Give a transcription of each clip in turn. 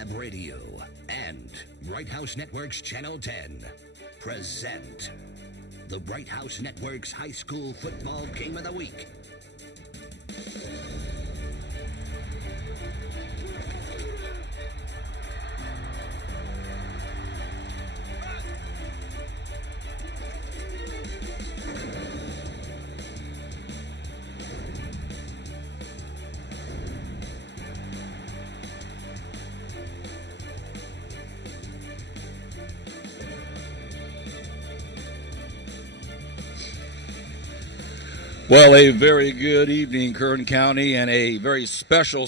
Web Radio and Bright House Network's Channel 10 present the Bright House Network's High School Football Game of the Week. Well, a very good evening, Kern County, and a very special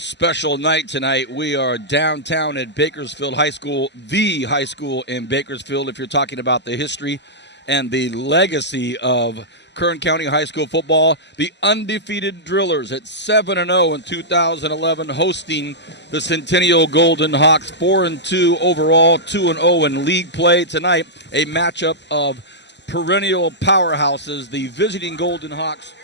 night tonight. We are downtown at Bakersfield High School, the high school in Bakersfield, if you're talking about the history and the legacy of Kern County High School football. The undefeated Drillers at 7-0 in 2011, hosting the Centennial Golden Hawks, 4-2 overall, 2-0 in league play. Tonight, a matchup of perennial powerhouses, the visiting Golden Hawks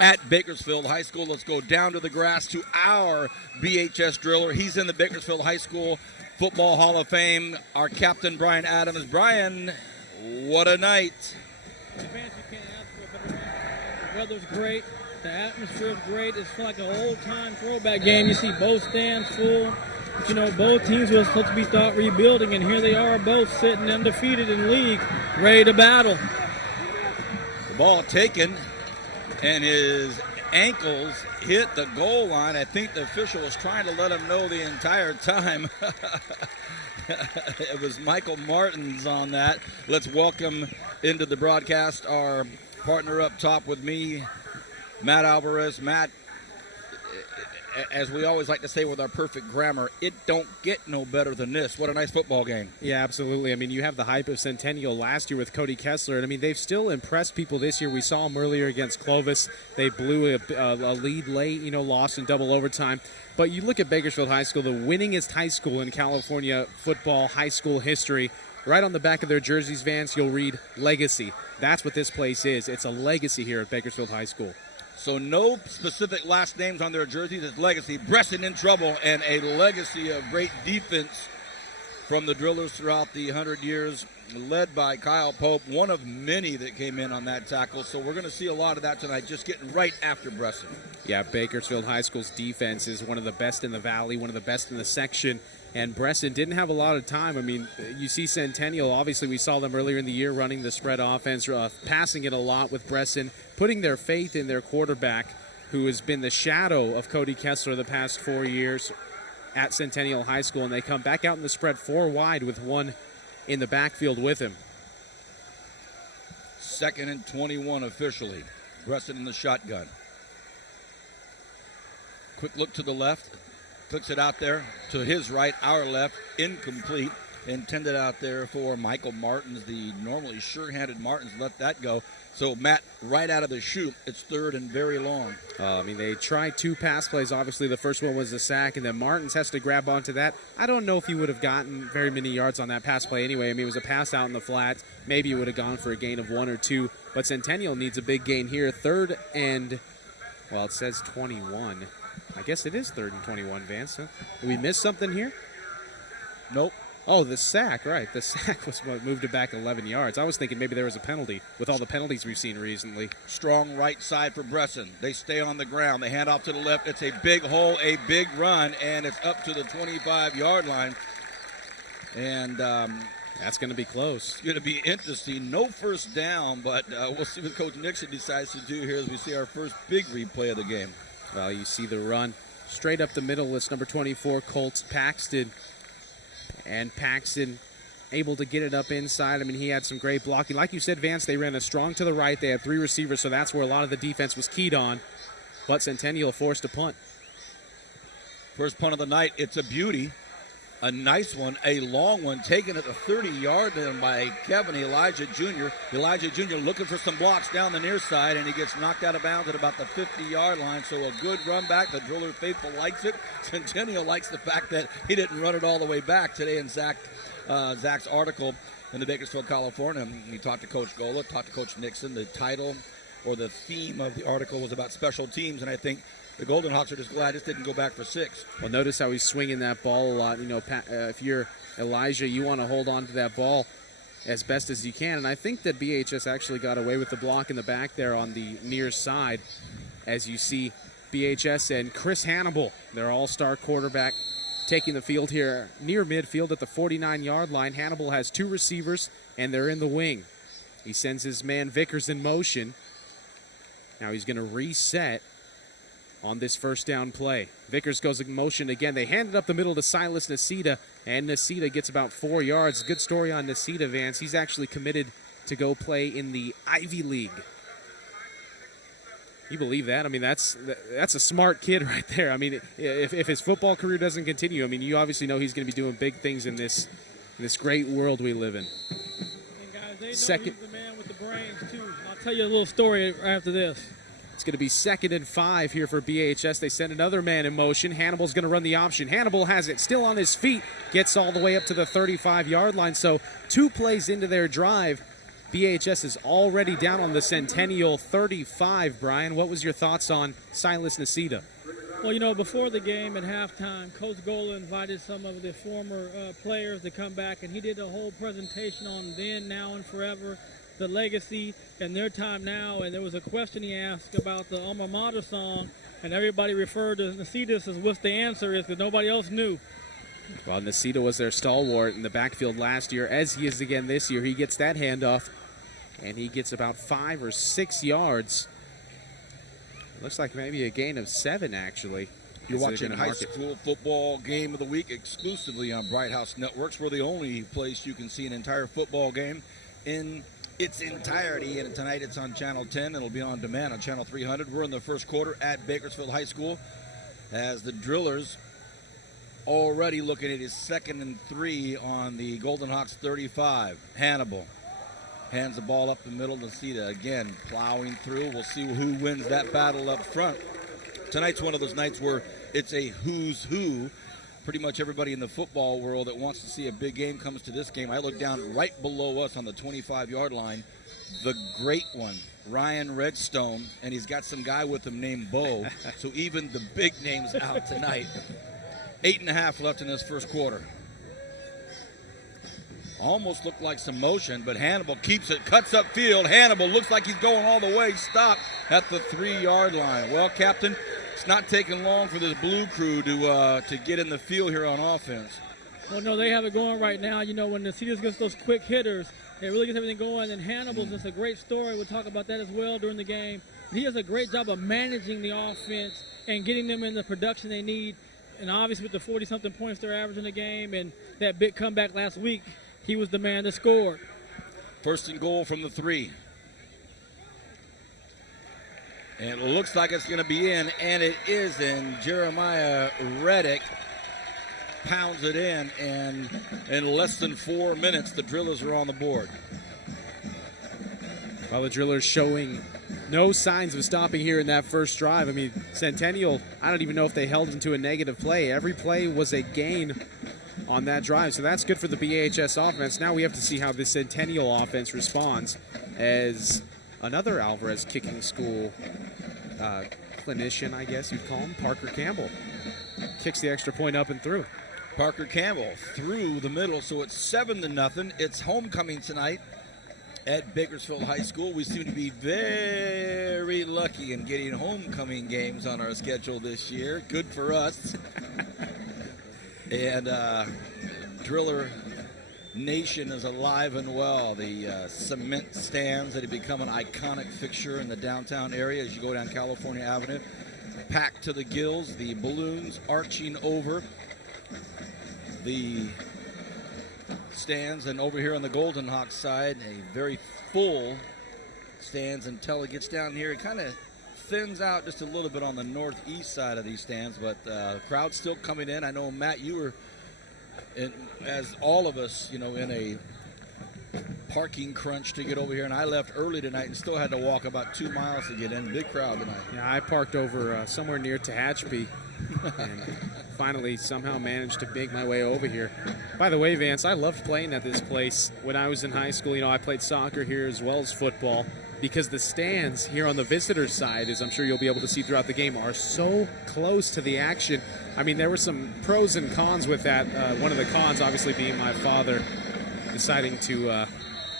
at Bakersfield High School. Let's go down to the grass to our BHS Driller. He's in the Bakersfield High School Football Hall of Fame, our captain, Brian Adams. Brian, what a night. The fans, you can't ask for a better night. The weather's great. The atmosphere is great. It's like an old-time throwback game. You see both stands full. You know, both teams were supposed to be thought rebuilding, and here they are both sitting undefeated in league, ready to battle. The ball taken, and his ankles hit the goal line. I think the official was trying to let him know the entire time. It was Michael Martins on that. Let's welcome into the broadcast our partner up top with me, Matt Alvarez. Matt, as we always like to say with our perfect grammar, it don't get no better than this. What a nice football game. Yeah, absolutely. I mean, you have the hype of Centennial last year with Cody Kessler, and I mean, they've still impressed people this year. We saw them earlier against Clovis. They blew a lead late, lost in double overtime. But you look at Bakersfield High School, the winningest high school in California football high school history. Right on the back of their jerseys, Vance, you'll read Legacy. That's what this place is. It's a legacy here at Bakersfield High School. So no specific last names on their jerseys. It's legacy. Bresson in trouble, and a legacy of great defense from the Drillers throughout the 100 years, led by Kyle Pope, one of many that came in on that tackle. So we're going to see a lot of that tonight, just getting right after Bresson. Yeah, Bakersfield High School's defense is one of the best in the valley, one of the best in the section. And Bresson didn't have a lot of time. I mean, you see Centennial, obviously we saw them earlier in the year running the spread offense, passing it a lot with Bresson, putting their faith in their quarterback, who has been the shadow of Cody Kessler the past 4 years at Centennial High School. And they come back out in the spread 4 wide with one in the backfield with him. 2nd and 21 officially. Bresson in the shotgun. Quick look to the left. Clicks it out there to his right, our left, incomplete. Intended out there for Michael Martins. The normally sure-handed Martins let that go. So, Matt, right out of the chute, it's 3rd and very long. I mean, they tried 2 pass plays. Obviously, the first one was a sack, and then Martins has to grab onto that. I don't know if he would have gotten very many yards on that pass play anyway. I mean, it was a pass out in the flat. Maybe it would have gone for a gain of 1 or 2. But Centennial needs a big gain here. 3rd and, well, it says 21. I guess it is 3rd and 21, Vance. Huh? Did we miss something here? Nope. Oh, the sack, right. The sack was what moved it back 11 yards. I was thinking maybe there was a penalty with all the penalties we've seen recently. Strong right side for Bresson. They stay on the ground. They hand off to the left. It's a big hole, a big run, and it's up to the 25-yard line. And that's going to be close. It's going to be interesting. No first down, but we'll see what Coach Nixon decides to do here as we see our first big replay of the game. Well, you see the run straight up the middle. It's number 24, Colts Paxton. And Paxton able to get it up inside. I mean, he had some great blocking. Like you said, Vance, they ran a strong to the right. They had 3 receivers, so that's where a lot of the defense was keyed on. But Centennial forced a punt. First punt of the night. It's a beauty. A nice one, a long one, taken at the 30-yard line by Kevin Elijah Jr. Elijah Jr. looking for some blocks down the near side, and he gets knocked out of bounds at about the 50-yard line. So a good run back. The Driller faithful likes it. Centennial likes the fact that he didn't run it all the way back today in Zach's article in the Bakersfield, California. He talked to Coach Gola, talked to Coach Nixon. The title or the theme of the article was about special teams, and I think the Golden Hawks are just glad this didn't go back for 6. Well, notice how he's swinging that ball a lot. You know, if you're Elijah, you want to hold on to that ball as best as you can. And I think that BHS actually got away with the block in the back there on the near side, as you see BHS and Chris Hannibal, their all-star quarterback, taking the field here near midfield at the 49-yard line. Hannibal has 2 receivers, and they're in the wing. He sends his man Vickers in motion. Now he's going to reset on this first down play. Vickers goes in motion again. They hand it up the middle to Silas Nasita, and Nasita gets about 4 yards. Good story on Nasita, Vance. He's actually committed to go play in the Ivy League. You believe that? I mean, that's a smart kid right there. I mean, if his football career doesn't continue, I mean, you obviously know he's going to be doing big things in this great world we live in. And guys, they know he's the man with the brains, too. I'll tell you a little story after this. It's going to be 2nd and 5 here for BHS. They send another man in motion. Hannibal's going to run the option. Hannibal has it still on his feet, gets all the way up to the 35-yard line. So 2 plays into their drive, BHS is already down on the Centennial 35. Brian, what was your thoughts on Silas Nasita? Well, you know, before the game at halftime, Coach Gola invited some of the former players to come back, and he did a whole presentation on then, now, and forever, the legacy and their time now. And there was a question he asked about the alma mater song, and everybody referred to Nasita as what's the answer is, because nobody else knew. Well, Nasita was their stalwart in the backfield last year, as he is again this year. He gets that handoff, and he gets about 5 or 6 yards. Looks like maybe a gain of 7, actually. You're watching high school football game of the week exclusively on Bright House Networks. We're the only place you can see an entire football game in its entirety. And tonight it's on Channel 10. It'll be on demand on Channel 300. We're in the first quarter at Bakersfield High School as the Drillers already looking at his 2nd and 3 on the Golden Hawks 35. Hannibal hands the ball up the middle to Nasita. Again, plowing through. We'll see who wins that battle up front. Tonight's one of those nights where it's a who's who. Pretty much everybody in the football world that wants to see a big game comes to this game. I look down right below us on the 25-yard line. The great one, Ryan Redstone, and he's got some guy with him named Bo. So even the big names out tonight. 8.5 left in this first quarter. Almost looked like some motion, but Hannibal keeps it, cuts up field. Hannibal looks like he's going all the way, stopped at the 3-yard line. Well, Captain, it's not taking long for this blue crew to get in the field here on offense. Well, no, they have it going right now. You know, when the Cedars gets those quick hitters, it really gets everything going. And Hannibal's just a great story. We'll talk about that as well during the game. He does a great job of managing the offense and getting them in the production they need. And obviously with the 40-something points they're averaging a game and that big comeback last week, he was the man that scored. 1st and goal from the 3. And it looks like it's going to be in, and it is in. Jeremiah Reddick pounds it in, and in less than 4 minutes, the Drillers are on the board. Well, the Drillers showing no signs of stopping here in that first drive. I mean, Centennial, I don't even know if they held into a negative play. Every play was a gain on that drive, so that's good for the BHS offense. Now we have to see how the Centennial offense responds as another Alvarez kicking school clinician, I guess you'd call him, Parker Campbell, kicks the extra point up and through. Parker Campbell through the middle, so it's 7-0. It's homecoming tonight at Bakersfield High School. We seem to be very lucky in getting homecoming games on our schedule this year. Good for us. And Driller Nation is alive and well. The cement stands that have become an iconic fixture in the downtown area as you go down California Avenue. Packed to the gills, the balloons arching over the stands. And over here on the Golden Hawks side, a very full stands until it gets down here. It kind of thins out just a little bit on the northeast side of these stands, but the crowd's still coming in. I know, Matt, you were, as all of us, you know, in a parking crunch to get over here, and I left early tonight and still had to walk about 2 miles to get in. Big crowd tonight. Yeah, I parked over somewhere near Tehachapi and finally somehow managed to make my way over here. By the way, Vance, I loved playing at this place when I was in high school. You know, I played soccer here as well as football. because the stands here on the visitor side, as I'm sure you'll be able to see throughout the game, are so close to the action. I mean, there were some pros and cons with that. One of the cons, obviously, being my father deciding to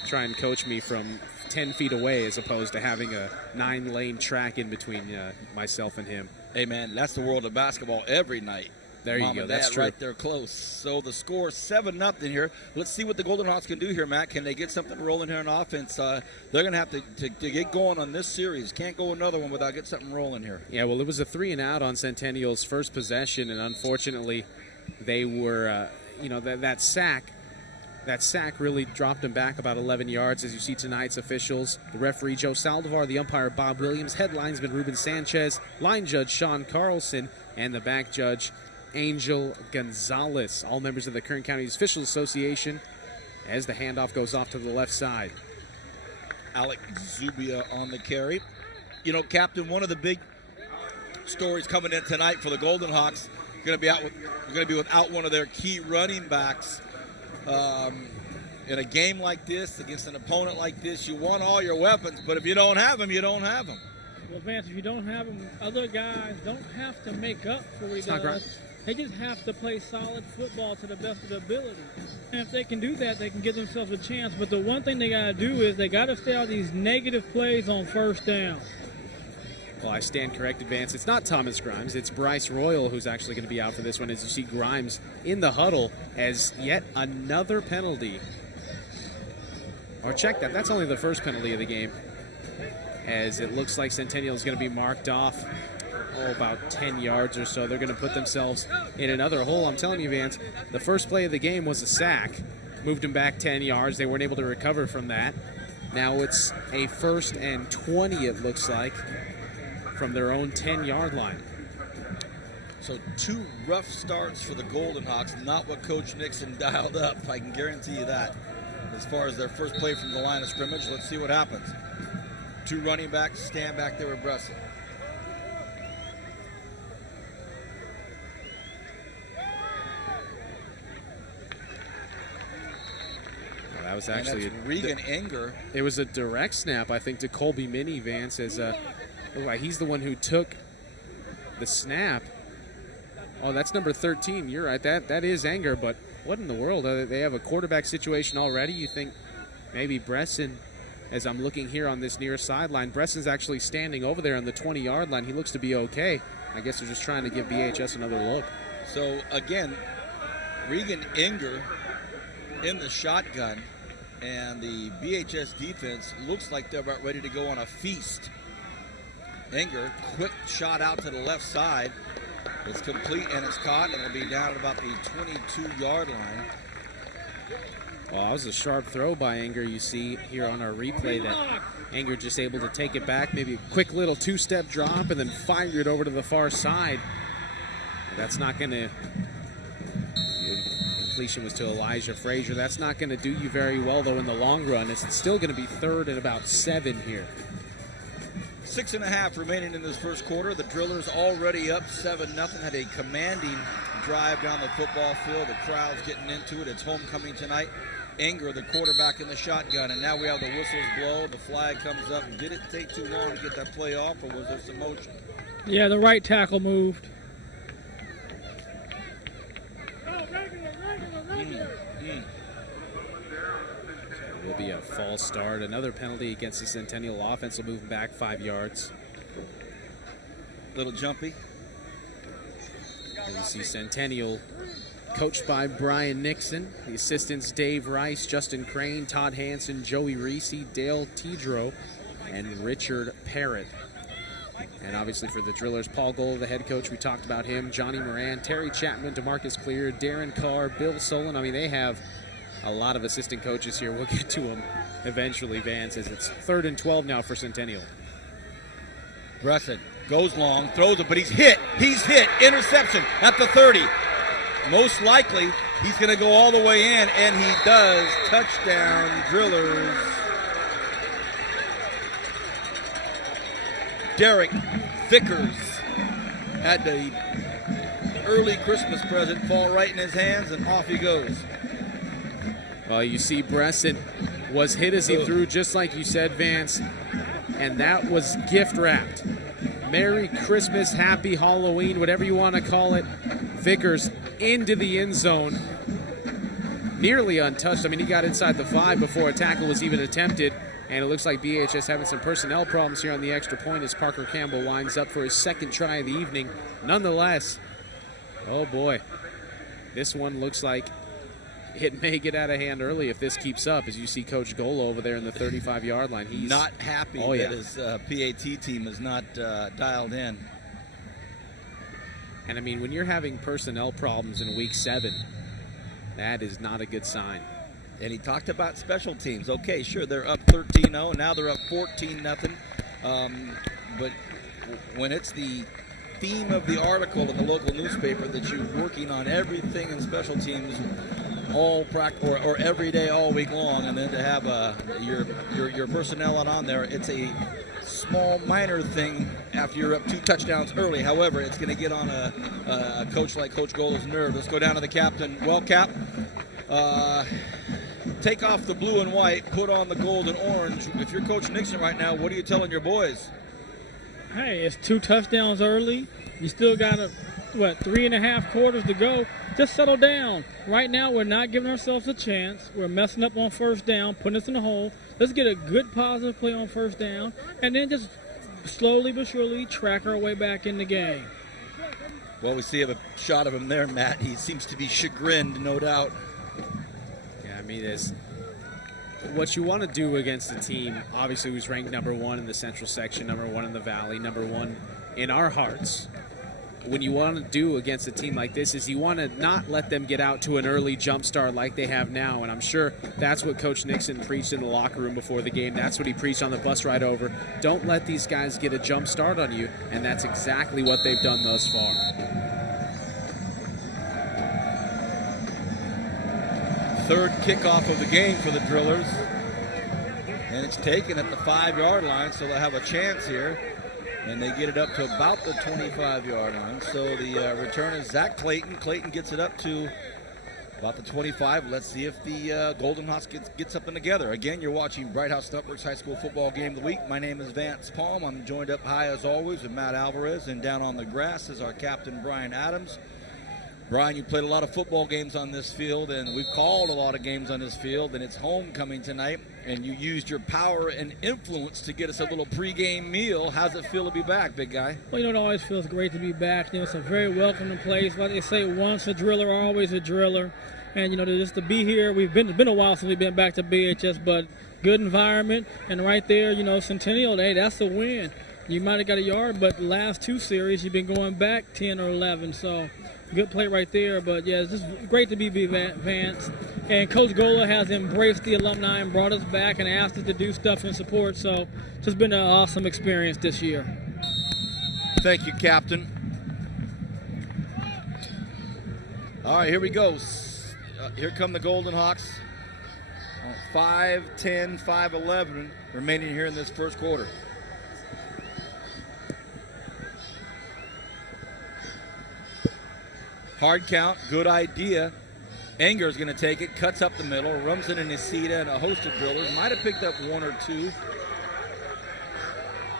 try and coach me from 10 feet away as opposed to having a 9-lane track in between myself and him. Hey, man, that's the world of basketball every night. There you Mom go. and That's Dad true. right there close. So the score 7-0 here. Let's see what the Golden Hawks can do here, Matt. Can they get something rolling here on offense? They're going to have to get going on this series. Can't go another one without getting something rolling here. Yeah, well, it was a 3-and-out on Centennial's first possession, and unfortunately, they were, that sack really dropped them back about 11 yards, as you see tonight's officials. The referee, Joe Saldivar, the umpire, Bob Williams, head linesman, Ruben Sanchez, line judge, Sean Carlson, and the back judge, Angel Gonzalez. All members of the Kern County Officials Association, as the handoff goes off to the left side. Alec Zubia on the carry. You know, Captain, one of the big stories coming in tonight for the Golden Hawks, going to be without one of their key running backs. In a game like this, against an opponent like this, you want all your weapons, but if you don't have them, you don't have them. Well, Vance, if you don't have them, other guys don't have to make up for what he does. They just have to play solid football to the best of their ability. And if they can do that, they can give themselves a chance. But the one thing they got to do is they got to stay out of these negative plays on first down. Well, I stand corrected, Vance. It's not Thomas Grimes. It's Bryce Royal who's actually going to be out for this one, as you see Grimes in the huddle as yet another penalty. Or check that. That's only the first penalty of the game, as it looks like Centennial is going to be marked off about 10 yards or so. They're going to put themselves in another hole. I'm telling you, Vance, the first play of the game was a sack. Moved them back 10 yards. They weren't able to recover from that. Now it's a 1st and 20, it looks like, from their own 10-yard line. So 2 rough starts for the Golden Hawks, not what Coach Nixon dialed up, I can guarantee you that. As far as their first play from the line of scrimmage, let's see what happens. 2 running backs stand back there with Bresson. Well, that was actually Regan Enger. It was a direct snap, I think, to Colby Mini, Vance, as he's the one who took the snap. Oh, that's number 13. You're right. That is Enger, but what in the world? They have a quarterback situation already. You think maybe Bresson, as I'm looking here on this near sideline, Bresson's actually standing over there on the 20-yard line. He looks to be okay. I guess they're just trying to give BHS another look. So, again, Regan Enger in the shotgun, and the BHS defense looks like they're about ready to go on a feast. Enger, quick shot out to the left side. It's complete and it's caught, and it'll be down at about the 22-yard line. Well, that was a sharp throw by Enger. You see here on our replay that Enger just able to take it back, maybe a quick little 2-step drop, and then fire it over to the far side. That's not going to... Completion was to Elijah Frazier. That's not going to do you very well, though, in the long run. It's still going to be 3rd and about 7 here. 6.5 remaining in this first quarter. The Drillers already up 7-0. Had a commanding drive down the football field. The crowd's getting into it. It's homecoming tonight. Enger, the quarterback, in the shotgun, and now we have the whistles blow. The flag comes up. Did it take too long to get that play off, or was there some motion? Yeah, the right tackle moved. Will be a false start. Another penalty against the Centennial offense will move them back 5 yards. Little jumpy. And you see Centennial coached by Brian Nixon. The assistants Dave Rice, Justin Crane, Todd Hansen, Joey Reese, Dale Tidro, and Richard Parrott. And obviously for the Drillers, Paul Gold, the head coach, we talked about him, Johnny Moran, Terry Chapman, DeMarcus Clear, Darren Carr, Bill Solon. I mean, they have a lot of assistant coaches here. We'll get to them eventually, Vance, as it's 3rd and 12 now for Centennial. Bresson goes long, throws it, but he's hit. He's hit. Interception at the 30. Most likely, he's going to go all the way in, and he does. Touchdown, Drillers. Derek Vickers had the early Christmas present fall right in his hands, and off he goes. Well, you see Bresson was hit as he threw, just like you said, Vance. and that was gift wrapped. Merry Christmas, Happy Halloween, whatever you want to call it. Vickers into the end zone, nearly untouched. I mean, he got inside the 5 before a tackle was even attempted, and it looks like BHS having some personnel problems here on the extra point as Parker Campbell winds up for his second try of the evening. Nonetheless, oh boy, this one looks like it may get out of hand early if this keeps up, as you see Coach Golo over there in the 35-yard line. He's not happy that his PAT team is not dialed in. And I mean, when you're having personnel problems in week 7, that is not a good sign. And he talked about special teams. Okay, sure, they're up 13-0. Now they're up 14-0. But when it's the theme of the article in the local newspaper that you're working on everything in special teams all or every day all week long, and then to have your personnel on there, it's a small minor thing after you're up 2 touchdowns early. However, it's going to get on a coach like Coach Golo's nerve. Let's go down to the captain. Well, Cap, take off the blue and white, put on the gold and orange. If you're Coach Nixon right now, what are you telling your boys? Hey, it's 2 touchdowns early. You still got 3.5 quarters to go. Just settle down. Right now, we're not giving ourselves a chance. We're messing up on first down, putting us in the hole. Let's get a good positive play on first down, and then just slowly but surely track our way back in the game. Well, we see a shot of him there, Matt. He seems to be chagrined, no doubt. Yeah, I mean, what you want to do against a team, obviously, who's ranked number 1 in the Central section, number 1 in the Valley, number 1 in our hearts. When you want to do against a team like this is you want to not let them get out to an early jump start like they have now, and I'm sure that's what Coach Nixon preached in the locker room before the game. That's what he preached on the bus ride over. Don't let these guys get a jump start on you, and that's exactly what they've done thus far. Third kickoff of the game for the Drillers, and it's taken at the 5-yard line, so they'll have a chance here. And they get it up to about the 25-yard line. So the return is Zach Clayton. Clayton gets it up to about the 25. Let's see if the Golden Hawks gets something together. Again, you're watching Bright House Network's High School Football Game of the Week. My name is Vance Palm. I'm joined up high as always with Matt Alvarez. And down on the grass is our captain, Brian Adams. Brian, you played a lot of football games on this field, and we've called a lot of games on this field, and it's homecoming tonight, and you used your power and influence to get us a little pregame meal. How's it feel to be back, big guy? Well, it always feels great to be back. It's a very welcoming place. Like they say, once a driller, always a driller. And, just to be here, it's been a while since we've been back to BHS, but good environment. And right there, Centennial, hey, that's a win. You might have got a yard, but the last 2 series, you've been going back 10 or 11, so good play right there. But, yeah, it's just great to be Vance. And Coach Gola has embraced the alumni and brought us back and asked us to do stuff in support. So just been an awesome experience this year. Thank you, Captain. All right, here we go. Here come the Golden Hawks. 5-10, 5-11 remaining here in this first quarter. Hard count, good idea. Enger's going to take it, cuts up the middle, runs it in Nisita and a host of drillers. Might have picked up 1 or 2.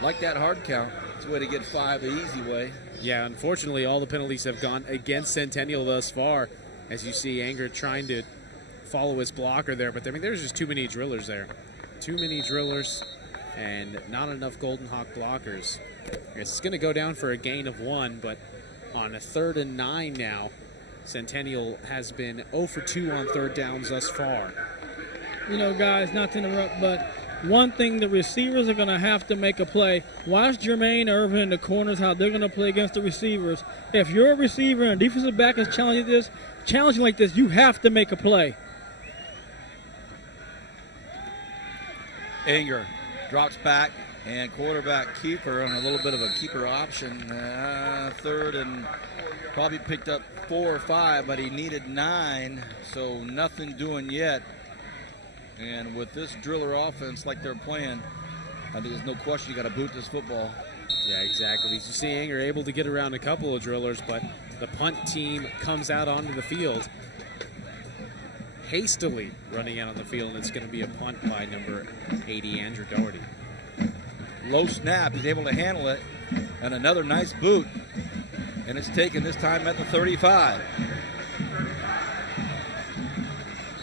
Like that hard count. It's a way to get 5 the easy way. Yeah, unfortunately, all the penalties have gone against Centennial thus far. As you see, Enger trying to follow his blocker there. But, there's just too many drillers there. Too many drillers and not enough Golden Hawk blockers. It's going to go down for a gain of 1, but on a 3rd and 9 now, Centennial has been 0 for 2 on 3rd downs thus far. Guys, not to interrupt, but one thing, the receivers are going to have to make a play. Watch Jermaine Irvin in the corners, how they're going to play against the receivers. If you're a receiver and a defensive back is challenging like this, you have to make a play. Enger drops back, and quarterback keeper on a little bit of a keeper option. 3rd and probably picked up 4 or 5, but he needed 9, so nothing doing yet. And with this driller offense like they're playing, I think there's no question you got to boot this football. Yeah, exactly. You see Enger able to get around a couple of drillers, but the punt team comes out onto the field hastily running out on the field, and it's going to be a punt by number 80, Andrew Doherty. low snap. He's able to handle it. And another nice boot. And it's taken this time at the 35.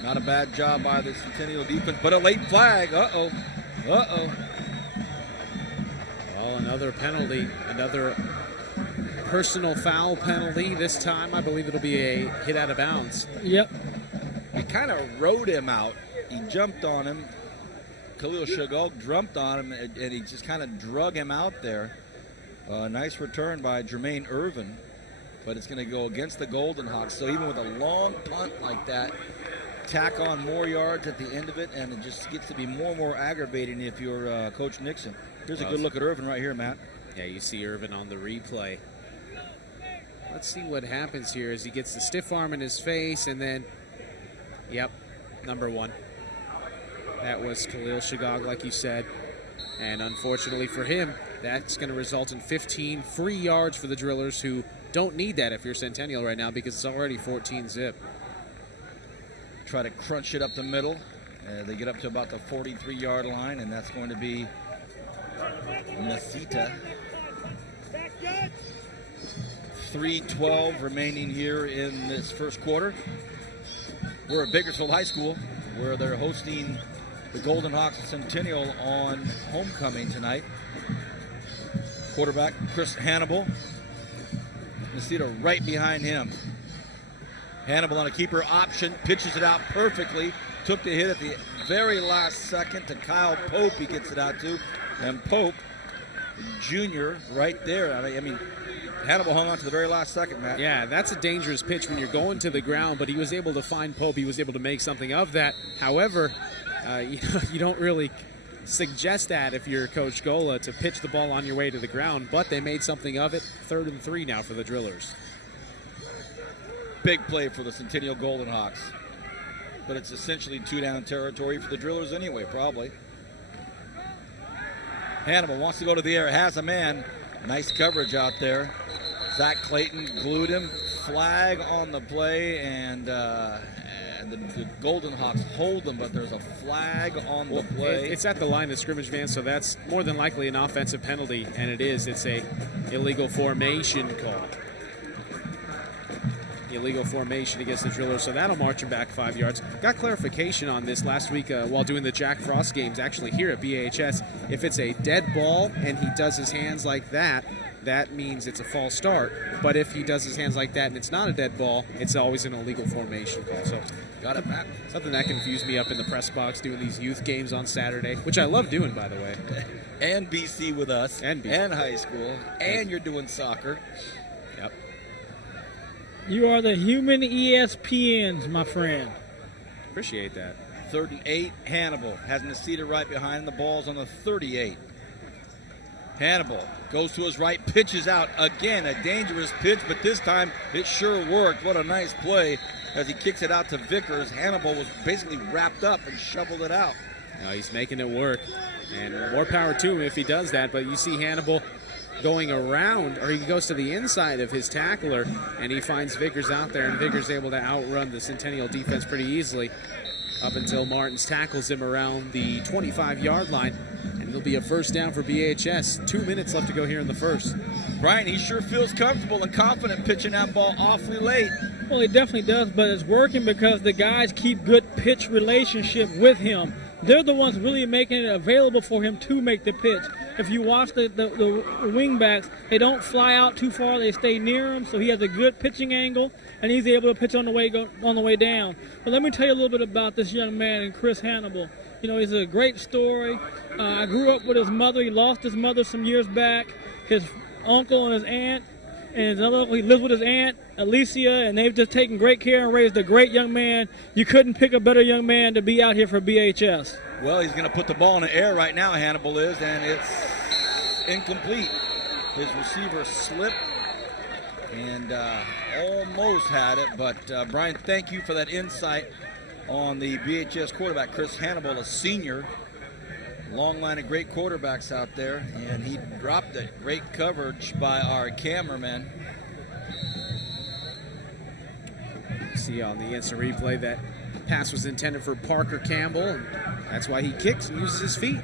Not a bad job by the Centennial defense, but a late flag. Uh-oh. Uh-oh. Well, another penalty, another personal foul penalty. This time, I believe it'll be a hit out of bounds. Yep. He kind of rode him out. He jumped on him. Khalil Shagol jumped on him, and he just kind of drug him out there. Nice return by Jermaine Irvin, but it's going to go against the Golden Hawks. So even with a long punt like that, tack on more yards at the end of it, and it just gets to be more and more aggravating if you're Coach Nixon. Here's a good look at Irvin right here, Matt. Yeah, you see Irvin on the replay. Let's see what happens here as he gets the stiff arm in his face, and then, yep, number 1. That was Khalil Shagog, like you said. And unfortunately for him, that's going to result in 15 free yards for the Drillers, who don't need that if you're Centennial right now because it's already 14-zip. Try to crunch it up the middle. They get up to about the 43-yard line, and that's going to be Nasita. 3:12 remaining here in this first quarter. We're at Bakersfield High School, where they're hosting the Golden Hawks of Centennial on homecoming tonight. Quarterback Chris Hannibal. Nasita right behind him. Hannibal on a keeper option, pitches it out perfectly. Took the hit at the very last second to Kyle Pope. He gets it out to, and Pope, Jr. right there. I mean, Hannibal hung on to the very last second, Matt. Yeah, that's a dangerous pitch when you're going to the ground, but he was able to find Pope. He was able to make something of that. However, you don't really suggest that if you're Coach Gola to pitch the ball on your way to the ground, but they made something of it. 3rd and 3 now for the Drillers. Big play for the Centennial Golden Hawks. But it's essentially 2-down territory for the Drillers anyway, probably. Hannibal wants to go to the air, has a man. Nice coverage out there. Zach Clayton glued him. Flag on the play, and the Golden Hawks hold them, but there's a flag on the play. It's at the line of scrimmage, Van, so that's more than likely an offensive penalty, and it is. It's a illegal formation call. Illegal formation against the Drillers, so that'll march him back 5 yards. Got clarification on this last week while doing the Jack Frost games, actually here at BHS. If it's a dead ball and he does his hands like that, that means it's a false start. But if he does his hands like that and it's not a dead ball, it's always an illegal formation call. So got it, Matt. Something that confused me up in the press box doing these youth games on Saturday, which I love doing, by the way. And BC with us, and high school, and you're doing soccer. Yep. You are the human ESPNs, my friend. Appreciate that. 3rd and 8, Hannibal has Nasita right behind. The ball's on the 38. Hannibal goes to his right, pitches out. Again, a dangerous pitch, but this time it sure worked. What a nice play as he kicks it out to Vickers. Hannibal was basically wrapped up and shoveled it out. No, he's making it work, and more power to him if he does that, but you see Hannibal going around, or he goes to the inside of his tackler, and he finds Vickers out there, and Vickers able to outrun the Centennial defense pretty easily up until Martins tackles him around the 25-yard line, and it'll be a first down for BHS. 2 minutes left to go here in the first. Brian, he sure feels comfortable and confident pitching that ball awfully late. Well, he definitely does, but it's working because the guys keep good pitch relationship with him. They're the ones really making it available for him to make the pitch. If you watch the wing backs, they don't fly out too far. They stay near him, so he has a good pitching angle, and he's able to pitch on the way down. But let me tell you a little bit about this young man, and Chris Hannibal. You know, he's a great story. I grew up with his mother. He lost his mother some years back. His uncle and his aunt, and his other uncle, he lives with his aunt, Alicia, and they've just taken great care and raised a great young man. You couldn't pick a better young man to be out here for BHS. Well, he's going to put the ball in the air right now, Hannibal is, and it's incomplete. His receiver slipped and almost had it, but Brian, thank you for that insight on the BHS quarterback, Chris Hannibal, a senior. Long line of great quarterbacks out there, and he dropped it. Great coverage by our cameraman. See on the instant replay that pass was intended for Parker Campbell, and that's why he kicks and uses his feet.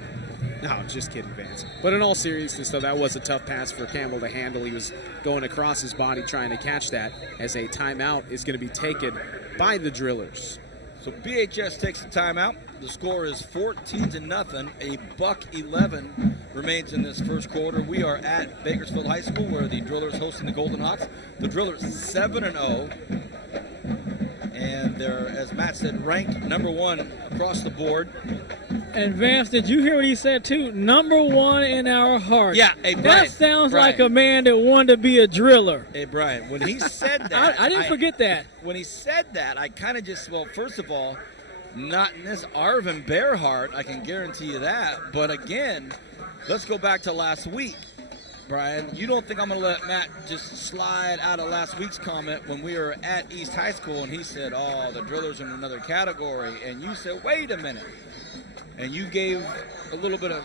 No, just kidding, Vance. But in all seriousness, though, that was a tough pass for Campbell to handle. He was going across his body trying to catch that, as a timeout is going to be taken by the Drillers. So BHS takes the timeout. The score is 14-0. A $111 remains in this first quarter. We are at Bakersfield High School, where the Drillers hosting the Golden Hawks. The Drillers 7-0, and they're, as Matt said, ranked number 1 across the board. And Vance, did you hear what he said too? Number 1 in our hearts. Yeah, hey, Brian. That sounds like a man that wanted to be a driller. Hey, Brian, when he said that. I didn't forget that. When he said that, I kind of just, well, first of all, not in this Arvin Bearheart, I can guarantee you that. But again, let's go back to last week. Brian, you don't think I'm going to let Matt just slide out of last week's comment when we were at East High School and he said, oh, the Drillers are in another category. And you said, wait a minute. And you gave a little bit of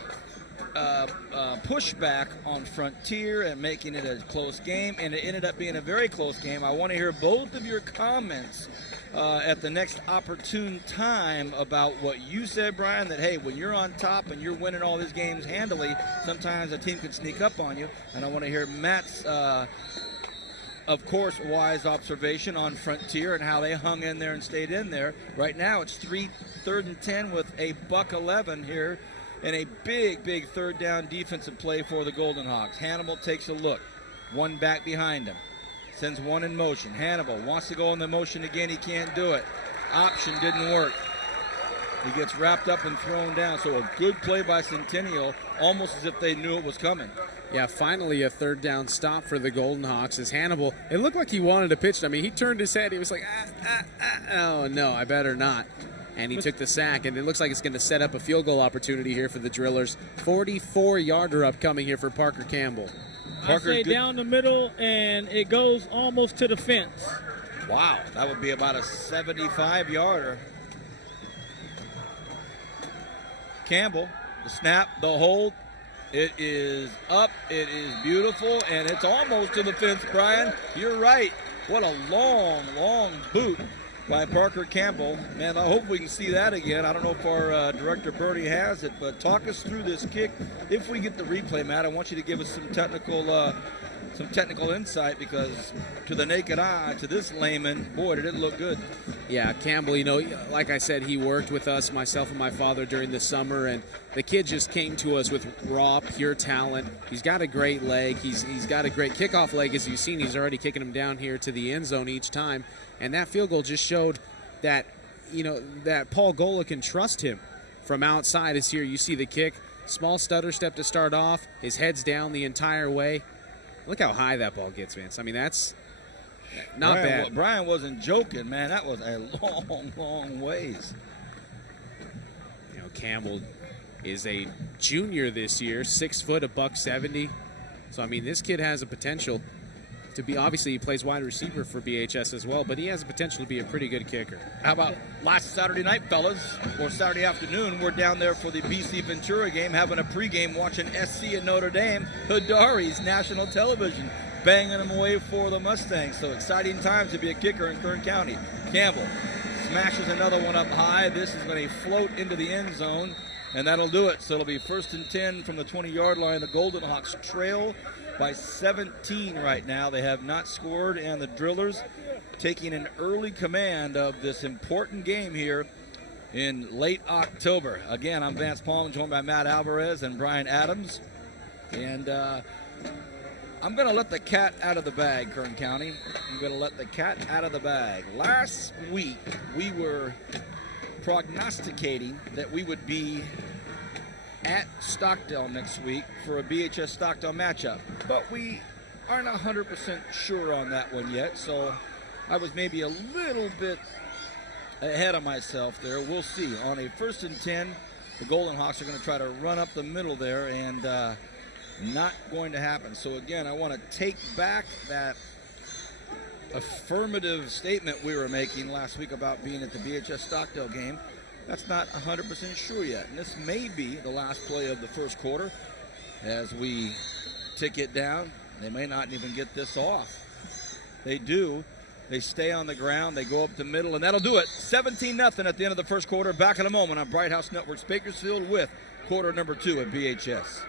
pushback on Frontier and making it a close game, and it ended up being a very close game. I want to hear both of your comments at the next opportune time about what you said, Brian, that, hey, when you're on top and you're winning all these games handily, sometimes a team can sneak up on you. And I want to hear Matt's, of course, wise observation on Frontier and how they hung in there and stayed in there. Right now it's 3rd and 10 with a $111 here, and a big third down defensive play for the Golden Hawks. Hannibal takes a look. One back behind him. Sends one in motion. Hannibal wants to go in the motion again. He can't do it. Option didn't work. He gets wrapped up and thrown down. So a good play by Centennial, almost as if they knew it was coming. Yeah, finally a third down stop for the Golden Hawks as Hannibal, it looked like he wanted to pitch it. I mean, he turned his head. He was like, oh, no, I better not. And he took the sack, and it looks like it's going to set up a field goal opportunity here for the Drillers. 44-yarder upcoming here for Parker Campbell. I say down the middle, and it goes almost to the fence. Wow, that would be about a 75-yarder. Campbell, the snap, the hold. It is up, it is beautiful, and it's almost to the fence, Brian. You're right. What a long boot by Parker Campbell. Man, I hope we can see that again. I don't know if our director Bernie has it, but talk us through this kick. If we get the replay, Matt, I want you to give us some technical insight, because to the naked eye, to this layman, boy, did it look good. Yeah, Campbell, like I said, he worked with us, myself and my father, during the summer, and the kid just came to us with raw, pure talent. He's got a great leg. He's got a great kickoff leg, as you've seen. He's already kicking him down here to the end zone each time, and that field goal just showed that, that Paul Gola can trust him from outside. As here you see the kick, small stutter step to start off, his head's down the entire way. Look how high that ball gets, Vince. I mean, that's not bad. Brian wasn't joking, man. That was a long ways. Campbell is a junior this year, 6 foot, $170. So, I mean, this kid has a potential to be, obviously he plays wide receiver for BHS as well, but he has a potential to be a pretty good kicker. How about last Saturday night, fellas, or Saturday afternoon? We're down there for the BC Ventura game, having a pregame, watching SC and Notre Dame, Hidari's national television, banging them away for the Mustangs. So exciting times to be a kicker in Kern County. Campbell smashes another one up high. This is going to float into the end zone, and that'll do it. So it'll be 1st and 10 from the 20-yard line. The Golden Hawks trail by 17 right now. They have not scored, and the Drillers taking an early command of this important game here in late October. Again, I'm Vance Palm, joined by Matt Alvarez and Brian Adams. And I'm going to let the cat out of the bag, Kern County. I'm going to let the cat out of the bag. Last week, we were prognosticating that we would be at Stockdale next week for a BHS Stockdale matchup, but we aren't 100% sure on that one yet, so I was maybe a little bit ahead of myself there. We'll see. On a 1st and 10, the Golden Hawks are going to try to run up the middle there, and not going to happen. So again, I want to take back that affirmative statement we were making last week about being at the BHS Stockdale game. That's not 100% sure yet. And this may be the last play of the first quarter as we tick it down. They may not even get this off. They do. They stay on the ground. They go up the middle, and that'll do it. 17-0 at the end of the first quarter. Back in a moment on Bright House Networks Bakersfield with quarter number 2 at BHS.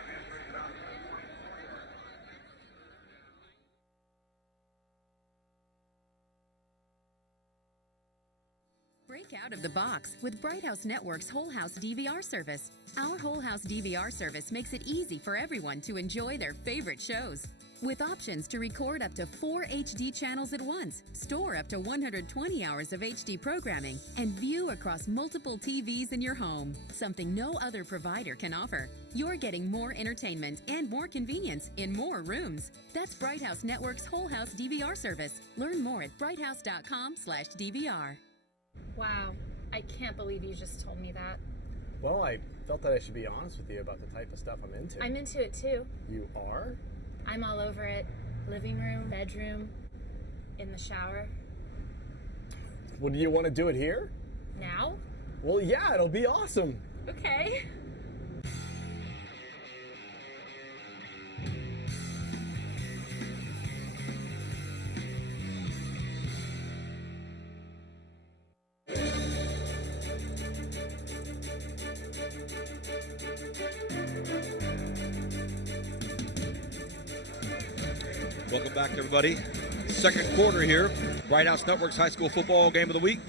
Break out of the box with Bright House Network's Whole House DVR service. Our Whole House DVR service makes it easy for everyone to enjoy their favorite shows. With options to record up to 4 HD channels at once, store up to 120 hours of HD programming, and view across multiple TVs in your home, something no other provider can offer. You're getting more entertainment and more convenience in more rooms. That's Bright House Network's Whole House DVR service. Learn more at brighthouse.com/DVR. Wow, I can't believe you just told me that. Well, I felt that I should be honest with you about the type of stuff I'm into. I'm into it too. You are? I'm all over it. Living room, bedroom, in the shower. Well, do you want to do it here? Now? Well, yeah, it'll be awesome. Okay. Welcome back, everybody. Second quarter here. Bright House Network's high school football game of the week.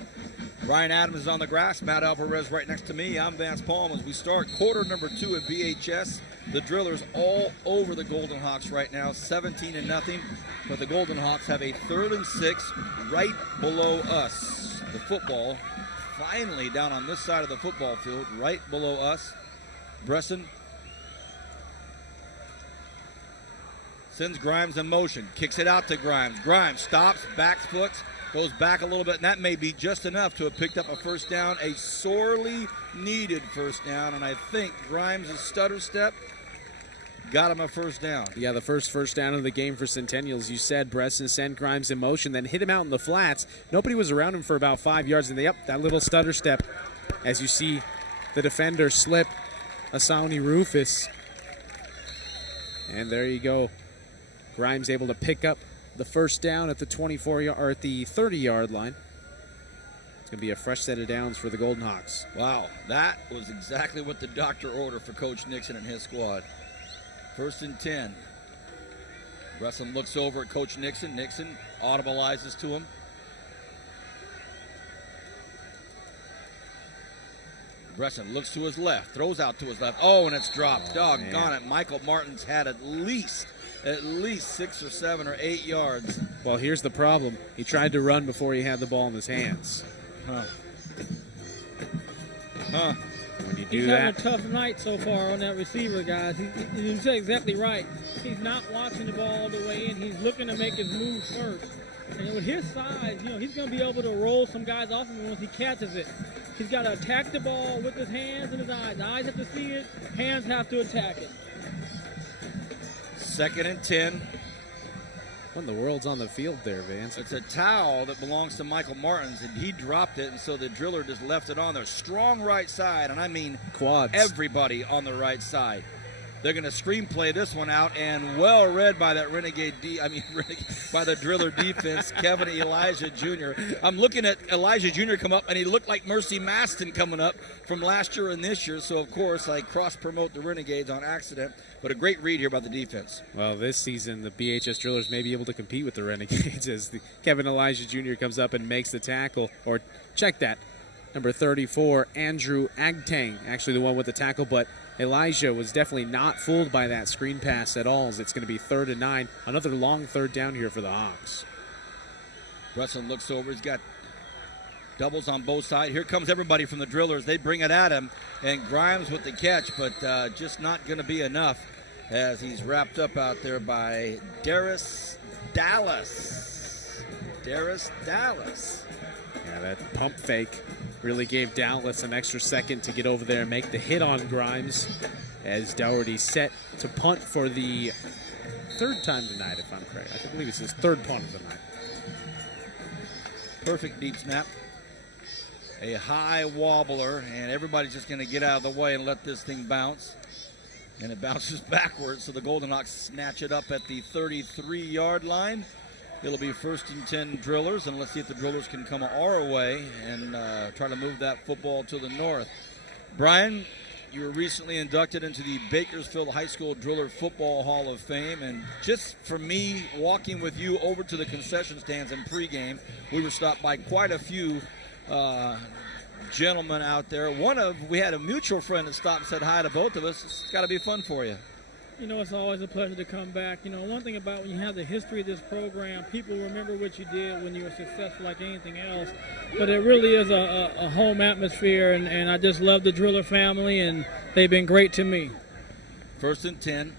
Ryan Adams is on the grass. Matt Alvarez right next to me. I'm Vance Palm as we start quarter number 2 at BHS. The Drillers all over the Golden Hawks right now, 17-0. But the Golden Hawks have a 3rd and 6 right below us. The football finally down on this side of the football field, right below us. Bresson sends Grimes in motion, kicks it out to Grimes. Grimes stops, backs foot, goes back a little bit, and that may be just enough to have picked up a first down, a sorely needed first down, and I think Grimes' stutter step got him a first down. Yeah, the first down of the game for Centennial. As you said, Bresson sent Grimes in motion, then hit him out in the flats. Nobody was around him for about 5 yards, and that little stutter step, as you see the defender slip, Asani Rufus. And there you go. Grimes able to pick up the first down at the 30-yard line. It's going to be a fresh set of downs for the Golden Hawks. Wow, that was exactly what the doctor ordered for Coach Nixon and his squad. 1st and 10. Bresson looks over at Coach Nixon. Nixon audibilizes to him. Bresson looks to his left, throws out to his left. Oh, and it's dropped. Doggone it. Michael Martin's had at least 6 or 7 or 8 yards. Well, here's the problem. He tried to run before he had the ball in his hands. When you do He's that, having a tough night so far on that receiver, guys. You said exactly right. He's not watching the ball all the way in. He's looking to make his move first. And with his size, he's going to be able to roll some guys off him once he catches it. He's got to attack the ball with his hands and his eyes. The eyes have to see it. Hands have to attack it. 2nd and 10. what in the world's on the field there, Vance? It's a towel that belongs to Michael Martins, and he dropped it, and so the driller just left it on there. Strong right side, and I mean Quads. Everybody on the right side. They're going to screenplay this one out, and well read by that by the driller defense, Kevin Elijah Jr. I'm looking at Elijah Jr. come up, and he looked like Mercy Maston coming up from last year and this year. So, of course, I cross-promote the Renegades on accident. But a great read here by the defense. Well, this season, the BHS Drillers may be able to compete with the Renegades as Kevin Elijah Jr. comes up and makes the tackle. Or check that, number 34, Andrew Agtang, actually the one with the tackle, but Elijah was definitely not fooled by that screen pass at all, as it's going to be 3rd and 9. Another long third down here for the Hawks. Bresson looks over. He's got doubles on both sides. Here comes everybody from the Drillers. They bring it at him, and Grimes with the catch, but just not going to be enough as he's wrapped up out there by Darius Dallas. Darius Dallas. Yeah, that pump fake really gave Dallas an extra second to get over there and make the hit on Grimes, as Dougherty set to punt for the 3rd time tonight, if I'm correct. I believe it's his 3rd punt of the night. Perfect deep snap. A high wobbler, and everybody's just going to get out of the way and let this thing bounce. And it bounces backwards, so the Golden Hawks snatch it up at the 33-yard line. It'll be 1st and 10 Drillers, and let's see if the Drillers can come our way and try to move that football to the north. Brian, you were recently inducted into the Bakersfield High School Driller Football Hall of Fame. And just for me, walking with you over to the concession stands in pregame, we were stopped by quite a few gentlemen out there. We had a mutual friend that stopped and said hi to both of us. It's got to be fun for you. You know, it's always a pleasure to come back. You know, one thing about when you have the history of this program, people remember what you did when you were successful like anything else. But it really is a home atmosphere, and I just love the Driller family, and they've been great to me. 1st and 10,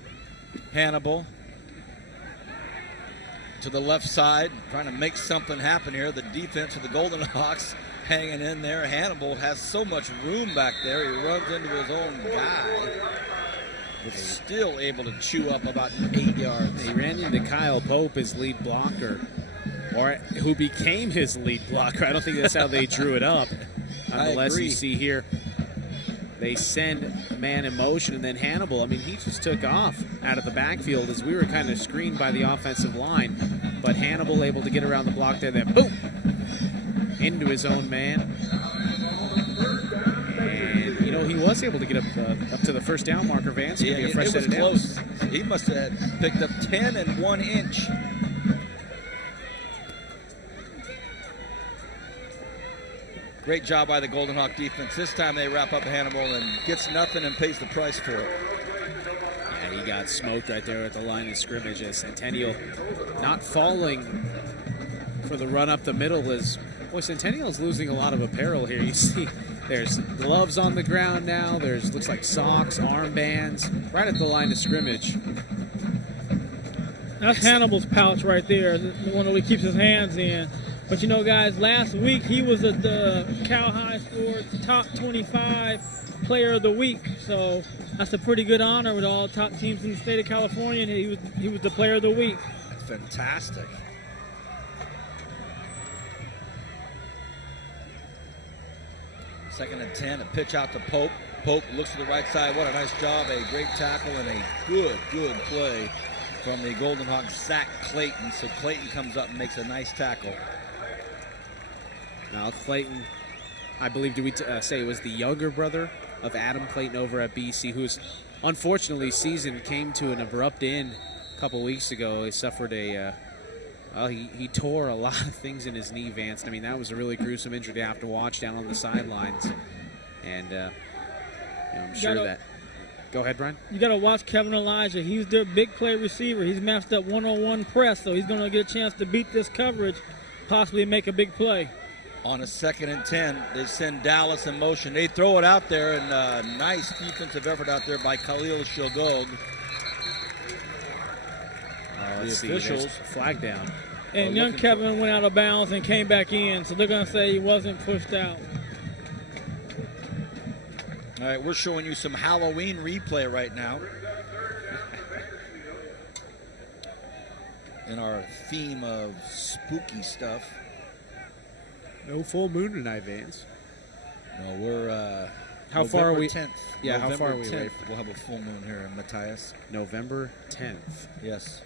Hannibal to the left side, trying to make something happen here. The defense of the Golden Hawks hanging in there. Hannibal has so much room back there. He runs into his own guy. But still able to chew up about 8 yards. He ran into Kyle Pope, his lead blocker, or who became his lead blocker. I don't think that's how they drew it up. Nonetheless, you see here, they send man in motion, and then Hannibal, I mean, he just took off out of the backfield as we were kind of screened by the offensive line. But Hannibal able to get around the block there, then boom, into his own man. And, you know, he was able to get up to the first down marker, Vance. Yeah, it was close. He must have picked up 10 and 1 inch. Great job by the Golden Hawk defense. This time they wrap up Hannibal and gets nothing and pays the price for it. Yeah, he got smoked right there at the line of scrimmage as Centennial not falling for the run up the middle. As boy, Centennial's losing a lot of apparel here. You see there's gloves on the ground now. There's looks like socks, armbands, right at the line of scrimmage. That's Hannibal's pouch right there, the one that he keeps his hands in. But you know, guys, last week he was the Cal High Sports Top 25 Player of the Week. So that's a pretty good honor with all top teams in the state of California. And he was the Player of the Week. That's fantastic. Second and 10, a pitch out to Pope. Pope looks to the right side. What a nice job. A great tackle and a good play from the Golden Hawks, Zach Clayton. So Clayton comes up and makes a nice tackle. Now Clayton, I believe, did we say it was the younger brother of Adam Clayton over at BC, who's unfortunately season came to an abrupt end a couple weeks ago. He suffered he tore a lot of things in his knee, Vance. I mean, that was a really gruesome injury to have to watch down on the sidelines. And I'm sure that. Go ahead, Brian. You got to watch Kevin Elijah. He's their big play receiver. He's matched up one-on-one press, so he's going to get a chance to beat this coverage, possibly make a big play. On a 2nd and 10, they send Dallas in motion. They throw it out there, and nice defensive effort out there by Khalil Shogog. The officials flag down. And young Kevin went out of bounds and came back in, so they're going to say he wasn't pushed out. All right, we're showing you some Halloween replay right now. In our theme of spooky stuff. No full moon tonight, Vance. No, we're how far are we? 10th. Yeah, November how far are we 10th, away? We'll have a full moon here in Matthias. November 10th. Yes.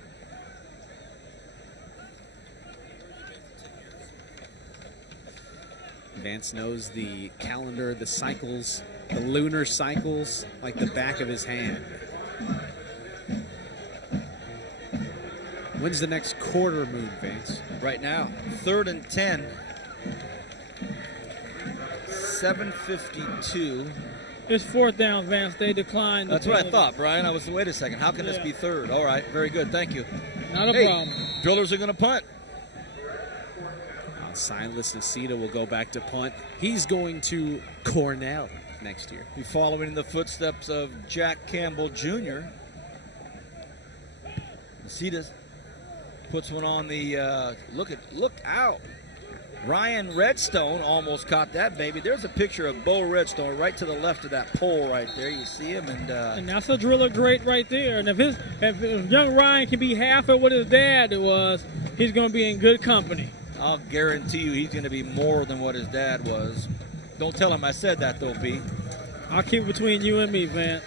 Vance knows the calendar, the cycles, the lunar cycles like the back of his hand. When's the next quarter moon, Vance? Right now, 3rd and 10. 7:52. It's 4th down, Vance. They declined. That's what I thought, Brian. Wait a second. How can this be 3rd? All right, very good. Thank you. Not a problem. Drillers are going to punt. Silas Nacita will go back to punt. He's going to Cornell next year. Be following in the footsteps of Jack Campbell Jr. Nacita puts one on the look out. Ryan Redstone almost caught that baby. There's a picture of Bo Redstone right to the left of that pole right there. You see him, and that's a Driller great right there. And if young Ryan can be half of what his dad was, he's going to be in good company. I'll guarantee you he's going to be more than what his dad was. Don't tell him I said that, though, B. I'll keep it between you and me, Van.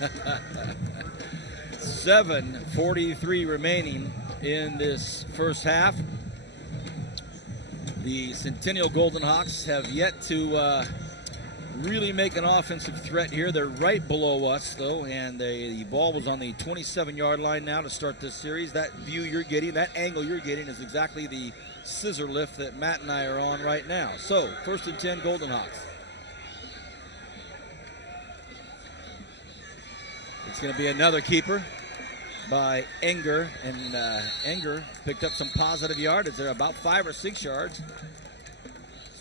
7:43 remaining in this first half. The Centennial Golden Hawks have yet to really make an offensive threat here. They're right below us, though, and the ball was on the 27-yard line now to start this series. That view you're getting, that angle you're getting is exactly the scissor lift that Matt and I are on right now. So, 1st and 10, Golden Hawks. It's going to be another keeper by Enger, and Enger picked up some positive yardage there, about 5 or 6 yards.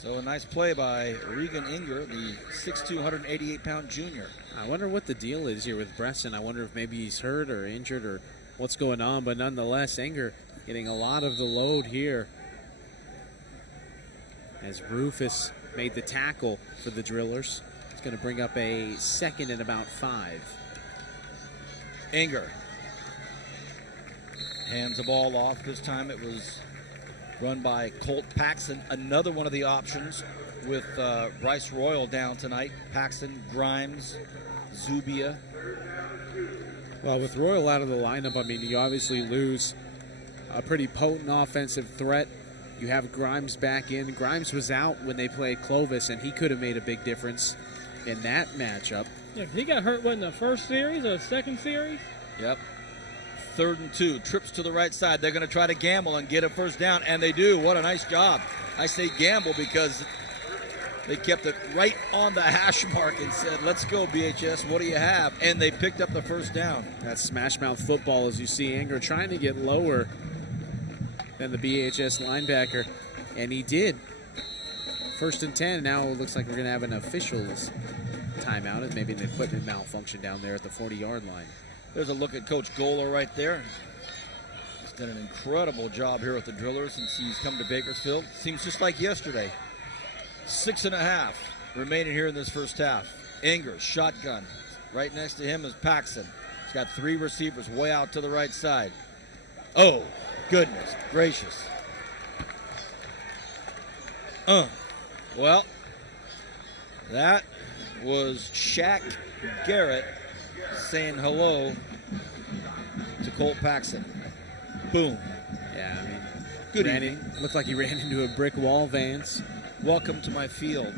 So a nice play by Regan Enger, the 6'2", 188-pound junior. I wonder what the deal is here with Bresson. I wonder if maybe he's hurt or injured or what's going on, but nonetheless, Enger getting a lot of the load here as Rufus made the tackle for the Drillers. It's going to bring up a 2nd and about 5. Enger hands the ball off. This time it was run by Colt Paxson, another one of the options with Bryce Royal down tonight. Paxson, Grimes, Zubia. Well, with Royal out of the lineup, I mean, you obviously lose a pretty potent offensive threat. You have Grimes back in. Grimes was out when they played Clovis, and he could have made a big difference in that matchup. Yeah, he got hurt, in the first series or second series? Yep. 3rd and 2, trips to the right side. They're going to try to gamble and get a first down, and they do. What a nice job. I say gamble because they kept it right on the hash mark and said, let's go, BHS, what do you have? And they picked up the first down. That's smash mouth football as you see Enger trying to get lower than the BHS linebacker, and he did. 1st and 10. Now it looks like we're going to have an official's timeout, and maybe an equipment malfunction down there at the 40-yard line. There's a look at Coach Gola right there. He's done an incredible job here with the Drillers since he's come to Bakersfield. Seems just like yesterday. 6.5 remaining here in this first half. Enger, shotgun. Right next to him is Paxson. He's got 3 receivers way out to the right side. Oh, goodness gracious. Well, that was Shaq Garrett saying hello to Colt Paxson. Boom. Yeah, I mean, Good evening. Looked like he ran into a brick wall, Vance. Welcome to my field.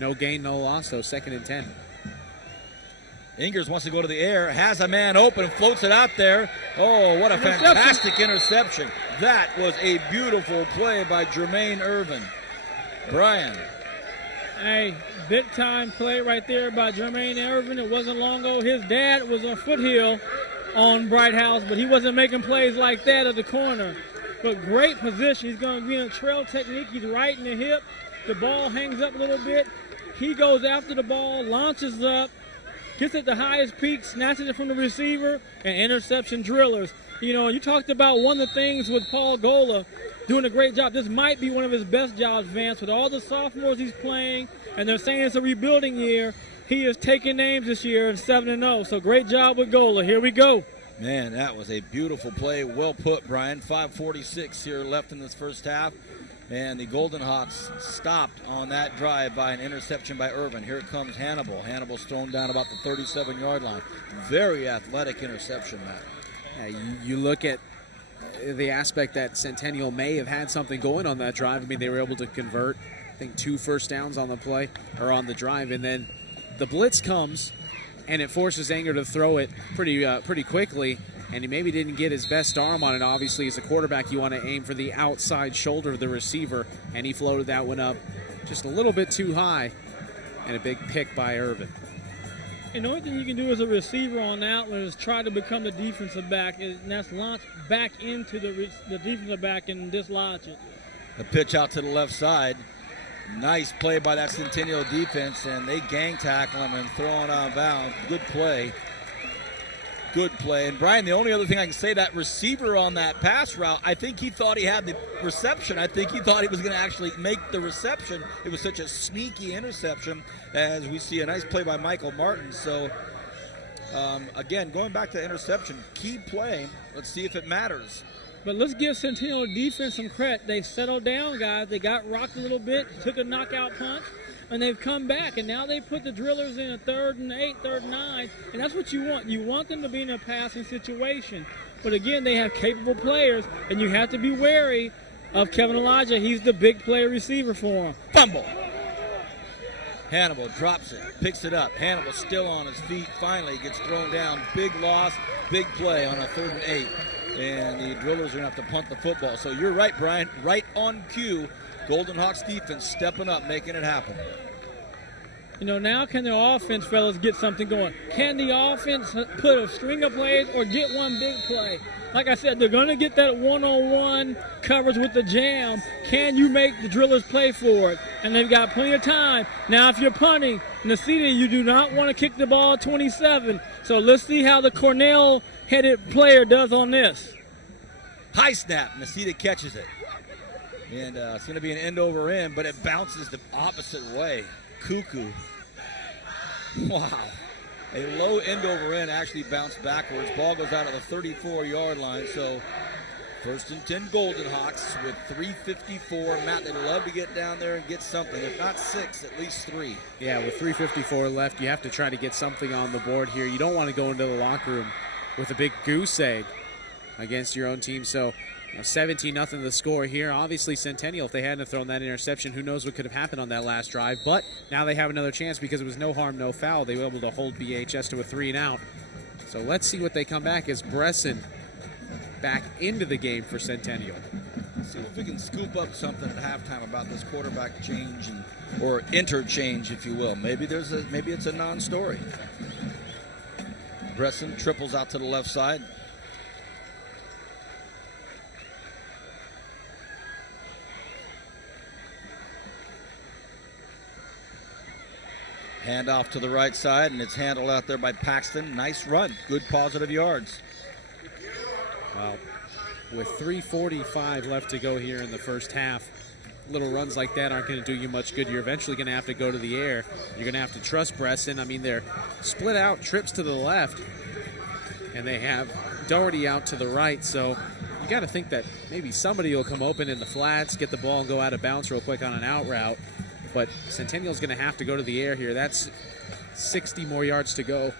No gain, no loss, though. 2nd and 10. Ingers wants to go to the air, has a man open, floats it out there. Oh, what a fantastic interception. That was a beautiful play by Jermaine Irvin. Brian. Hey, big-time play right there by Jermaine Irvin. It wasn't long ago. His dad was on Foothill on Bright House, but he wasn't making plays like that at the corner. But great position. He's going to be in a trail technique. He's right in the hip. The ball hangs up a little bit. He goes after the ball, launches up, gets at the highest peak, snatches it from the receiver, and interception. Drillers. You know, you talked about one of the things with Paul Gola doing a great job. This might be one of his best jobs, Vance, with all the sophomores he's playing, and they're saying it's a rebuilding year. He is taking names this year in 7-0. So great job with Gola. Here we go. Man, that was a beautiful play. Well put, Brian. 5:46 here left in this first half. And the Golden Hawks stopped on that drive by an interception by Irvin. Here comes Hannibal. Hannibal's thrown down about the 37-yard line. Very athletic interception, Matt. Yeah, you look at the aspect that Centennial may have had something going on that drive. I mean, they were able to convert, I think, 2 first downs on the play or on the drive. And then the blitz comes, and it forces Enger to throw it pretty quickly. And he maybe didn't get his best arm on it. Obviously, as a quarterback, you want to aim for the outside shoulder of the receiver, and he floated that one up just a little bit too high, and a big pick by Irvin. And the only thing you can do as a receiver on that one is try to become the defensive back, and that's launch back into the defensive back and dislodge it. The pitch out to the left side. Nice play by that Centennial defense, and they gang tackle him and throw it out of bounds. Good play. Good play. And, Brian, the only other thing I can say, that receiver on that pass route, I think he thought he had the reception. I think he thought he was going to actually make the reception. It was such a sneaky interception, as we see a nice play by Michael Martin. So, again, going back to interception, key play. Let's see if it matters. But let's give Centennial defense some credit. They settled down, guys. They got rocked a little bit, took a knockout punch, and they've come back. And now they put the Drillers in a 3rd and 8, 3rd and 9. And that's what you want. You want them to be in a passing situation. But, again, they have capable players, and you have to be wary of Kevin Elijah. He's the big play receiver for them. Fumble. Hannibal drops it, picks it up. Hannibal still on his feet. Finally gets thrown down. Big loss, big play on a 3rd and 8. And the Drillers are going to have to punt the football. So you're right, Brian. Right on cue. Golden Hawks defense stepping up, making it happen. You know, now can the offense, fellas, get something going? Can the offense put a string of plays or get one big play? Like I said, they're going to get that one-on-one coverage with the jam. Can you make the Drillers play for it? And they've got plenty of time. Now, if you're punting, Nasita, you do not want to kick the ball 27. So let's see how the Cornell-headed player does on this. High snap. Nasita catches it. And it's going to be an end over end, but it bounces the opposite way. Cuckoo. Wow. A low end over end actually bounced backwards. Ball goes out of the 34-yard line. So 1st and 10 Golden Hawks with 3:54. Matt, they'd love to get down there and get something. If not 6, at least 3. Yeah, with 3:54 left, you have to try to get something on the board here. You don't want to go into the locker room with a big goose egg against your own team. So 17-0 the score here. Obviously, Centennial, if they hadn't have thrown that interception, who knows what could have happened on that last drive. But now they have another chance because it was no harm, no foul. They were able to hold BHS to a 3-and-out. So let's see what they come back as Bresson back into the game for Centennial. See if we can scoop up something at halftime about this quarterback change or interchange, if you will. Maybe it's a non-story. Bresson triples out to the left side. Handoff to the right side, and it's handled out there by Paxton. Nice run. Good positive yards. Well, with 3:45 left to go here in the first half, little runs like that aren't going to do you much good. You're eventually going to have to go to the air. You're going to have to trust Bresson. I mean, they're split out trips to the left, and they have Doherty out to the right. So you got to think that maybe somebody will come open in the flats, get the ball, and go out of bounds real quick on an out route. But Centennial's going to have to go to the air here. That's 60 more yards to go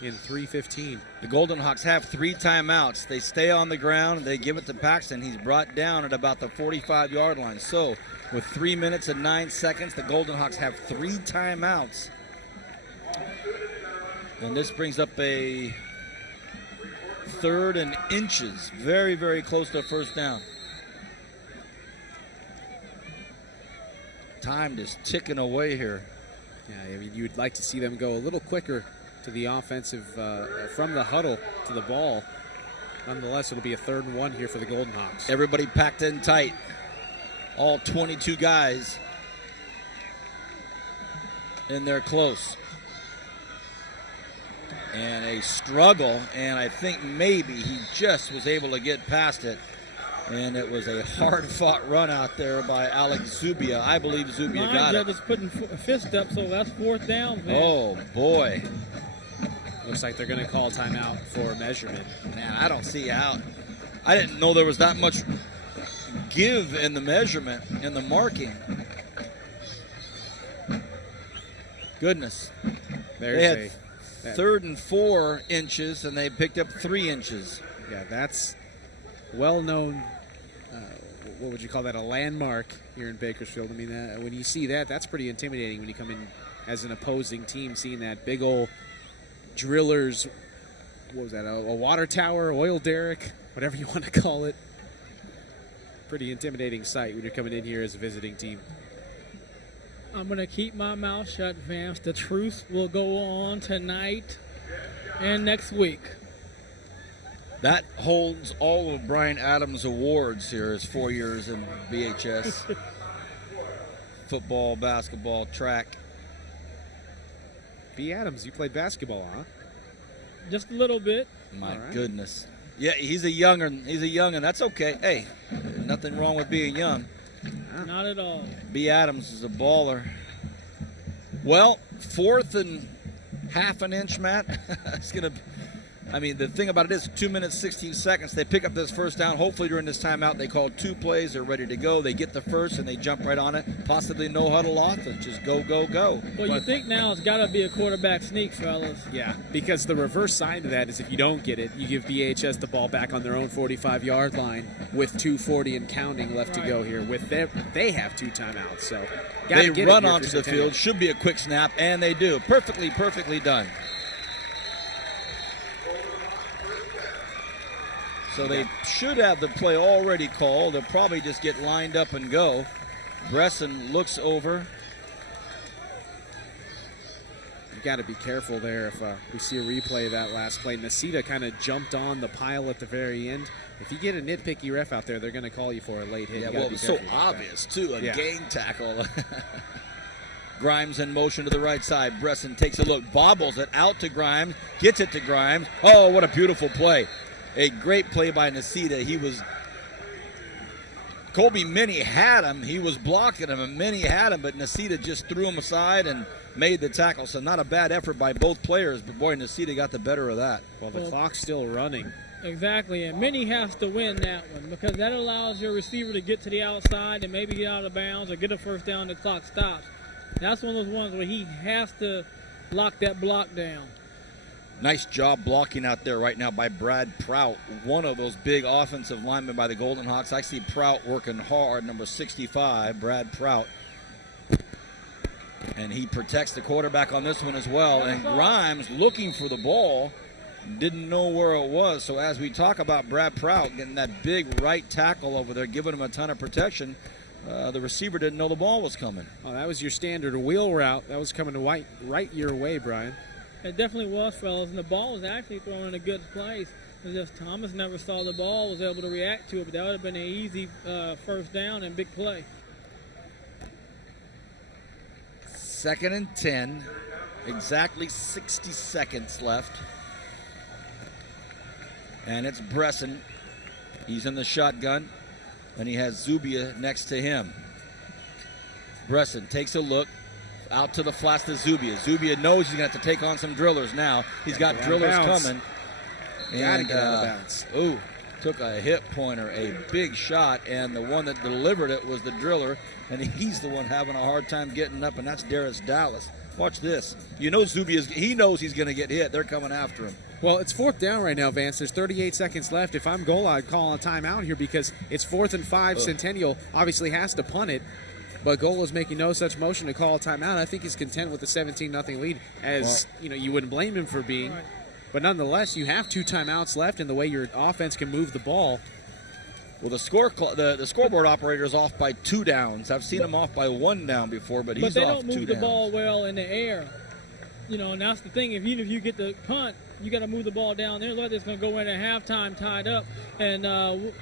in 3:15. The Golden Hawks have 3 timeouts. They stay on the ground. They give it to Paxton. He's brought down at about the 45-yard line. So with 3 minutes and 9 seconds, the Golden Hawks have 3 timeouts. And this brings up a 3rd and inches. Very, very close to a first down. Time is ticking away here. Yeah, I mean, you'd like to see them go a little quicker to the offensive, from the huddle to the ball. Nonetheless, it'll be a 3rd and 1 here for the Golden Hawks. Everybody packed in tight. All 22 guys in there close. And a struggle, and I think maybe he just was able to get past it. And it was a hard-fought run out there by Alex Zubia. I believe Zubia got it. Just putting a fist up, so that's 4th down. Man. Oh, boy. Looks like they're going to call timeout for measurement. Man, I don't see how. I didn't know there was that much give in the measurement and the marking. Goodness. There's they had 3rd and 4 inches, and they picked up 3 inches. Yeah, that's well-known. What would you call that? A landmark here in Bakersfield. I mean, when you see that, that's pretty intimidating when you come in as an opposing team, seeing that big old Drillers, what was that, a water tower, oil derrick, whatever you want to call it. Pretty intimidating sight when you're coming in here as a visiting team. I'm going to keep my mouth shut, Vance. The truth will go on tonight and next week. That holds all of Brian Adams' awards here, his 4 years in BHS. Football, basketball, track. B. Adams, you played basketball, huh? Just a little bit. My goodness. Yeah, he's a young'un. That's okay. Hey, nothing wrong with being young. Not at all. B. Adams is a baller. Well, 4th and half an inch, Matt. It's going to I mean, the thing about it is 2 minutes, 16 seconds. They pick up this first down. Hopefully during this timeout, they call 2 plays. They're ready to go. They get the first, and they jump right on it. Possibly no huddle offense. Just go, go, go. Well, you think now it's got to be a quarterback sneak, fellas. Yeah, because the reverse side of that is if you don't get it, you give BHS the ball back on their own 45-yard line with 2:40 and counting left to go here. With them, they have 2 timeouts, so they run onto the field. Should be a quick snap, and they do. Perfectly done. So they should have the play already called. They'll probably just get lined up and go. Bresson looks over. You've got to be careful there if we see a replay of that last play. Nasita kind of jumped on the pile at the very end. If you get a nitpicky ref out there, they're going to call you for a late hit. Yeah, well, it was so obvious, too. A gang tackle. Grimes in motion to the right side. Bresson takes a look, bobbles it out to Grimes, gets it to Grimes. Oh, what a beautiful play. A great play by Nasita. Colby Minnie had him. He was blocking him, and Minnie had him, but Nasita just threw him aside and made the tackle. So not a bad effort by both players, but boy, Nasita got the better of that. Well, the clock's still running. Exactly, and Minnie has to win that one because that allows your receiver to get to the outside and maybe get out of bounds or get a first down. The clock stops. That's one of those ones where he has to lock that block down. Nice job blocking out there right now by Brad Prout, one of those big offensive linemen by the Golden Hawks. I see Prout working hard, number 65, Brad Prout. And he protects the quarterback on this one as well. And Grimes looking for the ball, didn't know where it was. So as we talk about Brad Prout getting that big right tackle over there, giving him a ton of protection, the receiver didn't know the ball was coming. Oh, that was your standard wheel route. That was coming right your way, Brian. It definitely was, fellas, and the ball was actually thrown in a good place. It's just Thomas never saw the ball, was able to react to it, but that would have been an easy first down and big play. 2nd and 10, exactly 60 seconds left. And it's Bresson. He's in the shotgun, and he has Zubia next to him. Bresson takes a look. Out to the flats to Zubia. Zubia knows he's going to have to take on some drillers now. He's got drillers coming. And get out of bounds. Ooh, took a hip pointer, a big shot, and the one that delivered it was the driller, and he's the one having a hard time getting up, and that's Darius Dallas. Watch this. You know he knows he's going to get hit. They're coming after him. Well, it's 4th down right now, Vance. There's 38 seconds left. If I'm goal, I'd call a timeout here because it's 4th and 5. Centennial obviously has to punt it. But Goal is making no such motion to call a timeout. I think he's content with the 17-0 lead, as you wouldn't blame him for being. Right. But nonetheless, you have 2 timeouts left, and the way your offense can move the ball. Well, the scoreboard operator is off by 2 downs. I've seen him off by 1 down before, but he's off 2 downs. But they don't move the ball well in the air. And that's the thing. Even if you get the punt, you got to move the ball down there. Like it's going to go in at halftime tied up, and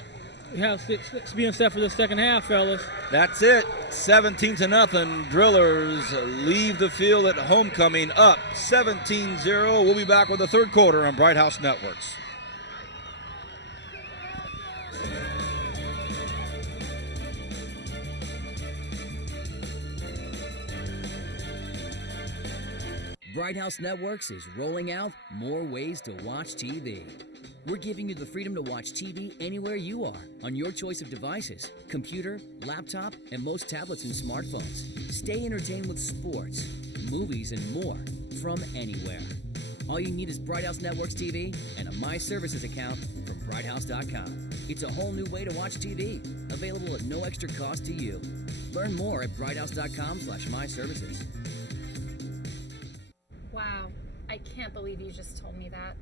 we have 6 being set for the second half, fellas. That's it. 17-0. Drillers leave the field at homecoming up 17-0. We'll be back with the 3rd quarter on Bright House Networks. Bright House Networks is rolling out more ways to watch TV. We're giving you the freedom to watch TV anywhere you are on your choice of devices, computer, laptop, and most tablets and smartphones. Stay entertained with sports, movies, and more from anywhere. All you need is Bright House Networks TV and a My Services account from brighthouse.com. It's a whole new way to watch TV, available at no extra cost to you. Learn more at brighthouse.com/myservices. Wow, I can't believe you just told me that.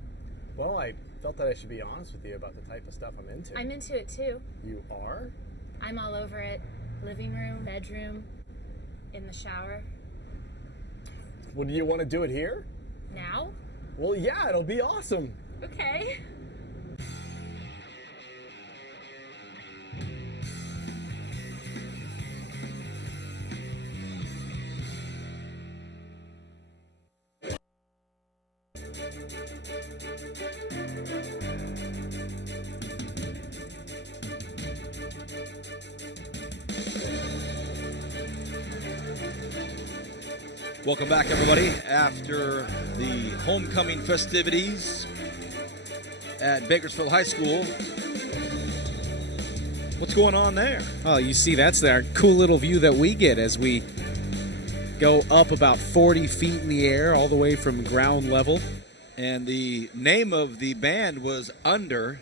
Well, I felt that I should be honest with you about the type of stuff I'm into. I'm into it too. You are? I'm all over it. Living room, bedroom, in the shower. Well, do you want to do it here? Now? Well, yeah, it'll be awesome. Okay. Welcome back, everybody. After the homecoming festivities, at Bakersfield High School. What's going on there? Oh, you see, that's our cool little view that we get as we go up about 40 feet in the air all the way from ground level. And the name of the band was Under.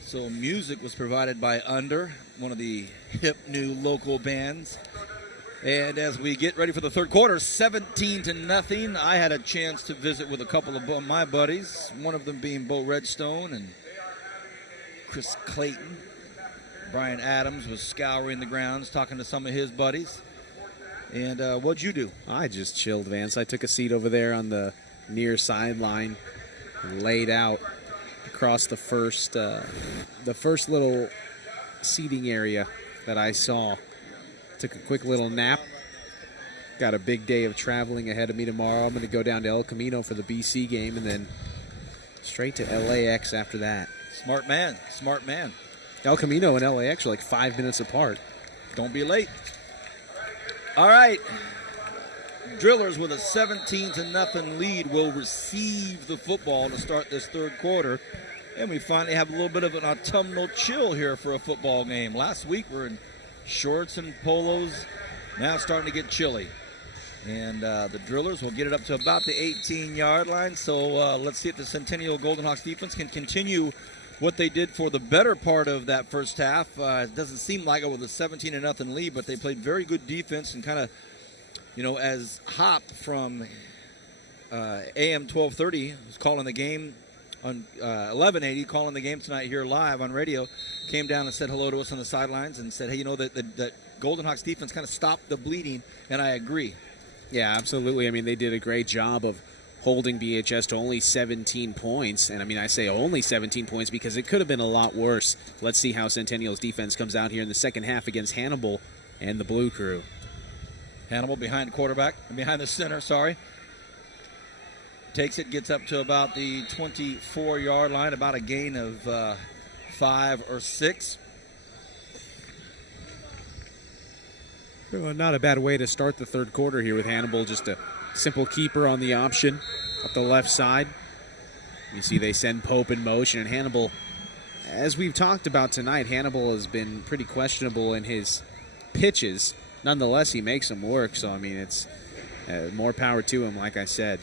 So music was provided by Under, one of the hip new local bands. And as we get ready for the third quarter, 17-0. I had a chance to visit with a couple of my buddies, one of them being Bo Redstone and Chris Clayton. Brian Adams was scouring the grounds, talking to some of his buddies. And what'd you do? I just chilled, Vance. I took a seat over there on the near sideline and laid out across the first little seating area that I saw. Took a quick little nap. Got a big day of traveling ahead of me tomorrow. I'm going to go down to El Camino for the BC game and then straight to LAX after that. Smart man, smart man. El Camino and LAX are like 5 minutes apart. Don't be late. All right. Drillers with a 17-0 lead will receive the football to start this third quarter. And we finally have a little bit of an autumnal chill here for a football game. Last week we're in shorts and polos. Now it's starting to get chilly. And the Drillers will get it up to about the 18-yard line. So let's see if the Centennial Golden Hawks defense can continue what they did for the better part of that first half. It doesn't seem like it with a 17-0 lead, but they played very good defense and kind of, as Hop from AM 1230 was calling the game on 1180, calling the game tonight here live on radio, came down and said hello to us on the sidelines and said, hey, that Golden Hawks defense kind of stopped the bleeding, and I agree. Yeah, absolutely. I mean, they did a great job of holding BHS to only 17 points. And, I mean, I say only 17 points because it could have been a lot worse. Let's see how Centennial's defense comes out here in the second half against Hannibal and the Blue Crew. Hannibal behind the center, sorry. Takes it, gets up to about the 24-yard line, about a gain of 5 or 6. Well, not a bad way to start the third quarter here with Hannibal. Just a simple keeper on the option up the left side. You see they send Pope in motion, and Hannibal, as we've talked about tonight, Hannibal has been pretty questionable in his pitches. Nonetheless, he makes them work, so, I mean, it's more power to him, like I said.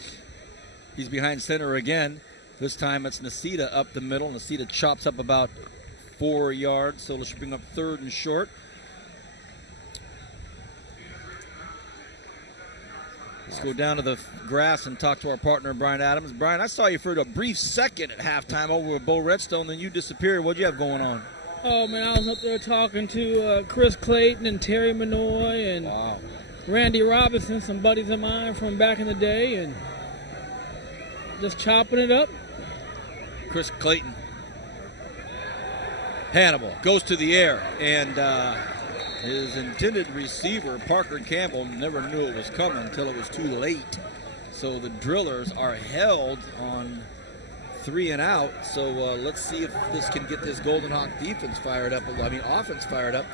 He's behind center again. This time it's Nacita up the middle. Nacita chops up about 4 yards, so it should bring up third and short. Let's go down to the grass and talk to our partner, Brian Adams. Brian, I saw you for a brief second at halftime over with Bo Redstone, then you disappeared. What'd you have going on? Oh, man, I was up there talking to Chris Clayton and Terry Manoy and Randy Robinson, some buddies of mine from back in the day, and just chopping it up. Chris Clayton. Hannibal goes to the air, and his intended receiver, Parker Campbell, never knew it was coming until it was too late. So the Drillers are held on 3 and out. So let's see if this can get this Golden Hawk defense fired up. Offense fired up.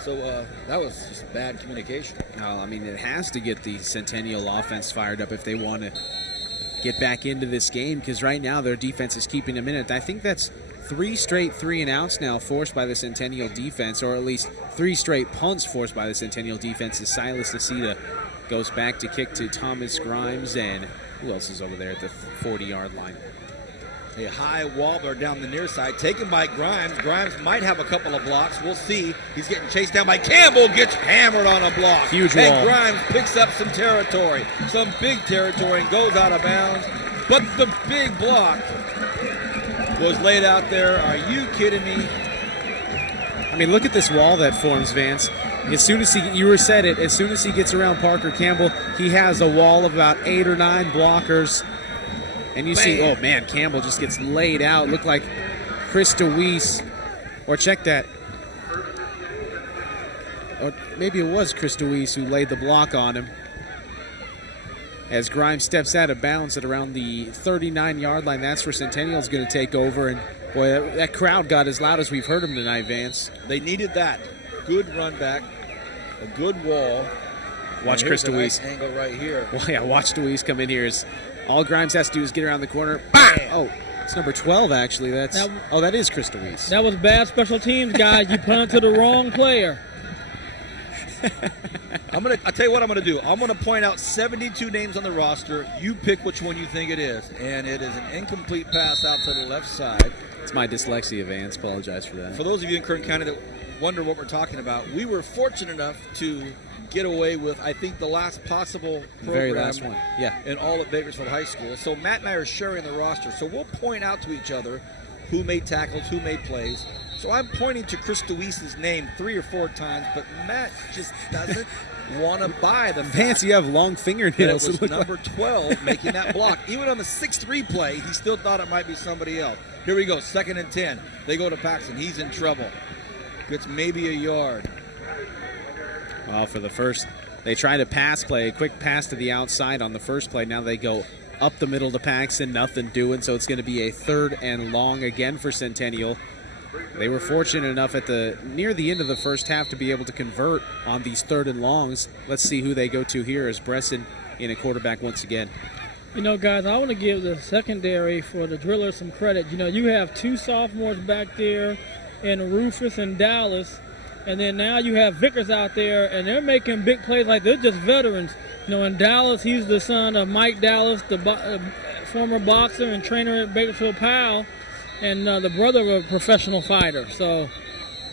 So that was just bad communication. Well, I mean, it has to get the Centennial offense fired up if they want to get back into this game, because right now their defense is keeping them in it. I think that's 3 straight 3 and outs now forced by the Centennial defense, or at least 3 straight punts forced by the Centennial defense as Silas Nacita goes back to kick to Thomas Grimes, and who else is over there at the 40-yard line? A high wobbler down the near side, taken by Grimes. Grimes might have a couple of blocks. We'll see. He's getting chased down by Campbell, gets hammered on a block. Huge wall. And Grimes picks up some territory, some big territory, and goes out of bounds. But the big block was laid out there. Are you kidding me? I mean, look at this wall that forms, Vance. As soon as as soon as he gets around Parker Campbell, he has a wall of about 8 or 9 blockers. And you see, oh man, Campbell just gets laid out. Looked like Chris DeWeese, or check that. Or maybe it was Chris DeWeese who laid the block on him. As Grimes steps out of bounds at around the 39-yard line, that's where Centennial's going to take over. And boy, that crowd got as loud as we've heard them tonight, Vance. They needed that. Good run back, a good wall. Watch Chris DeWeese. Nice angle right here. Well, yeah, watch DeWeese come in here. All Grimes has to do is get around the corner. Bang! Oh, It's number 12, actually. That is Krista Weiss. That was bad special teams, guys. You punted to the wrong player. I'll tell you what I'm gonna do. I'm gonna point out 72 names on the roster. You pick which one you think it is, and it is an incomplete pass out to the left side. It's my dyslexia, Vance. Apologize for that. For those of you in Kern County that wonder what we're talking about, we were fortunate enough to get away with, I think, the last possible program very last one. Yeah. in all of Bakersfield High School. So Matt and I are sharing the roster. So we'll point out to each other who made tackles, who made plays. So I'm pointing to Chris DeWeese's name 3 or 4 times, but Matt just doesn't want to buy the Vance, you have long fingernails. It was number 12 making that block. Even on the 6th replay, he still thought it might be somebody else. Here we go, 2nd and 10. They go to Paxton. He's in trouble. Gets maybe a yard. Well, for the first, they tried a pass play, a quick pass to the outside on the first play. Now they go up the middle to Paxton, nothing doing. So it's going to be a 3rd and long again for Centennial. They were fortunate enough near the end of the first half to be able to convert on these 3rd and longs. Let's see who they go to here as Bresson in a quarterback once again. You know, guys, I want to give the secondary for the drillers some credit. You know, you have 2 sophomores back there in Rufus and Dallas, and then now you have Vickers out there, and they're making big plays like they're just veterans. You know, in Dallas, he's the son of Mike Dallas, the former boxer and trainer at Bakersfield Powell, and the brother of a professional fighter. So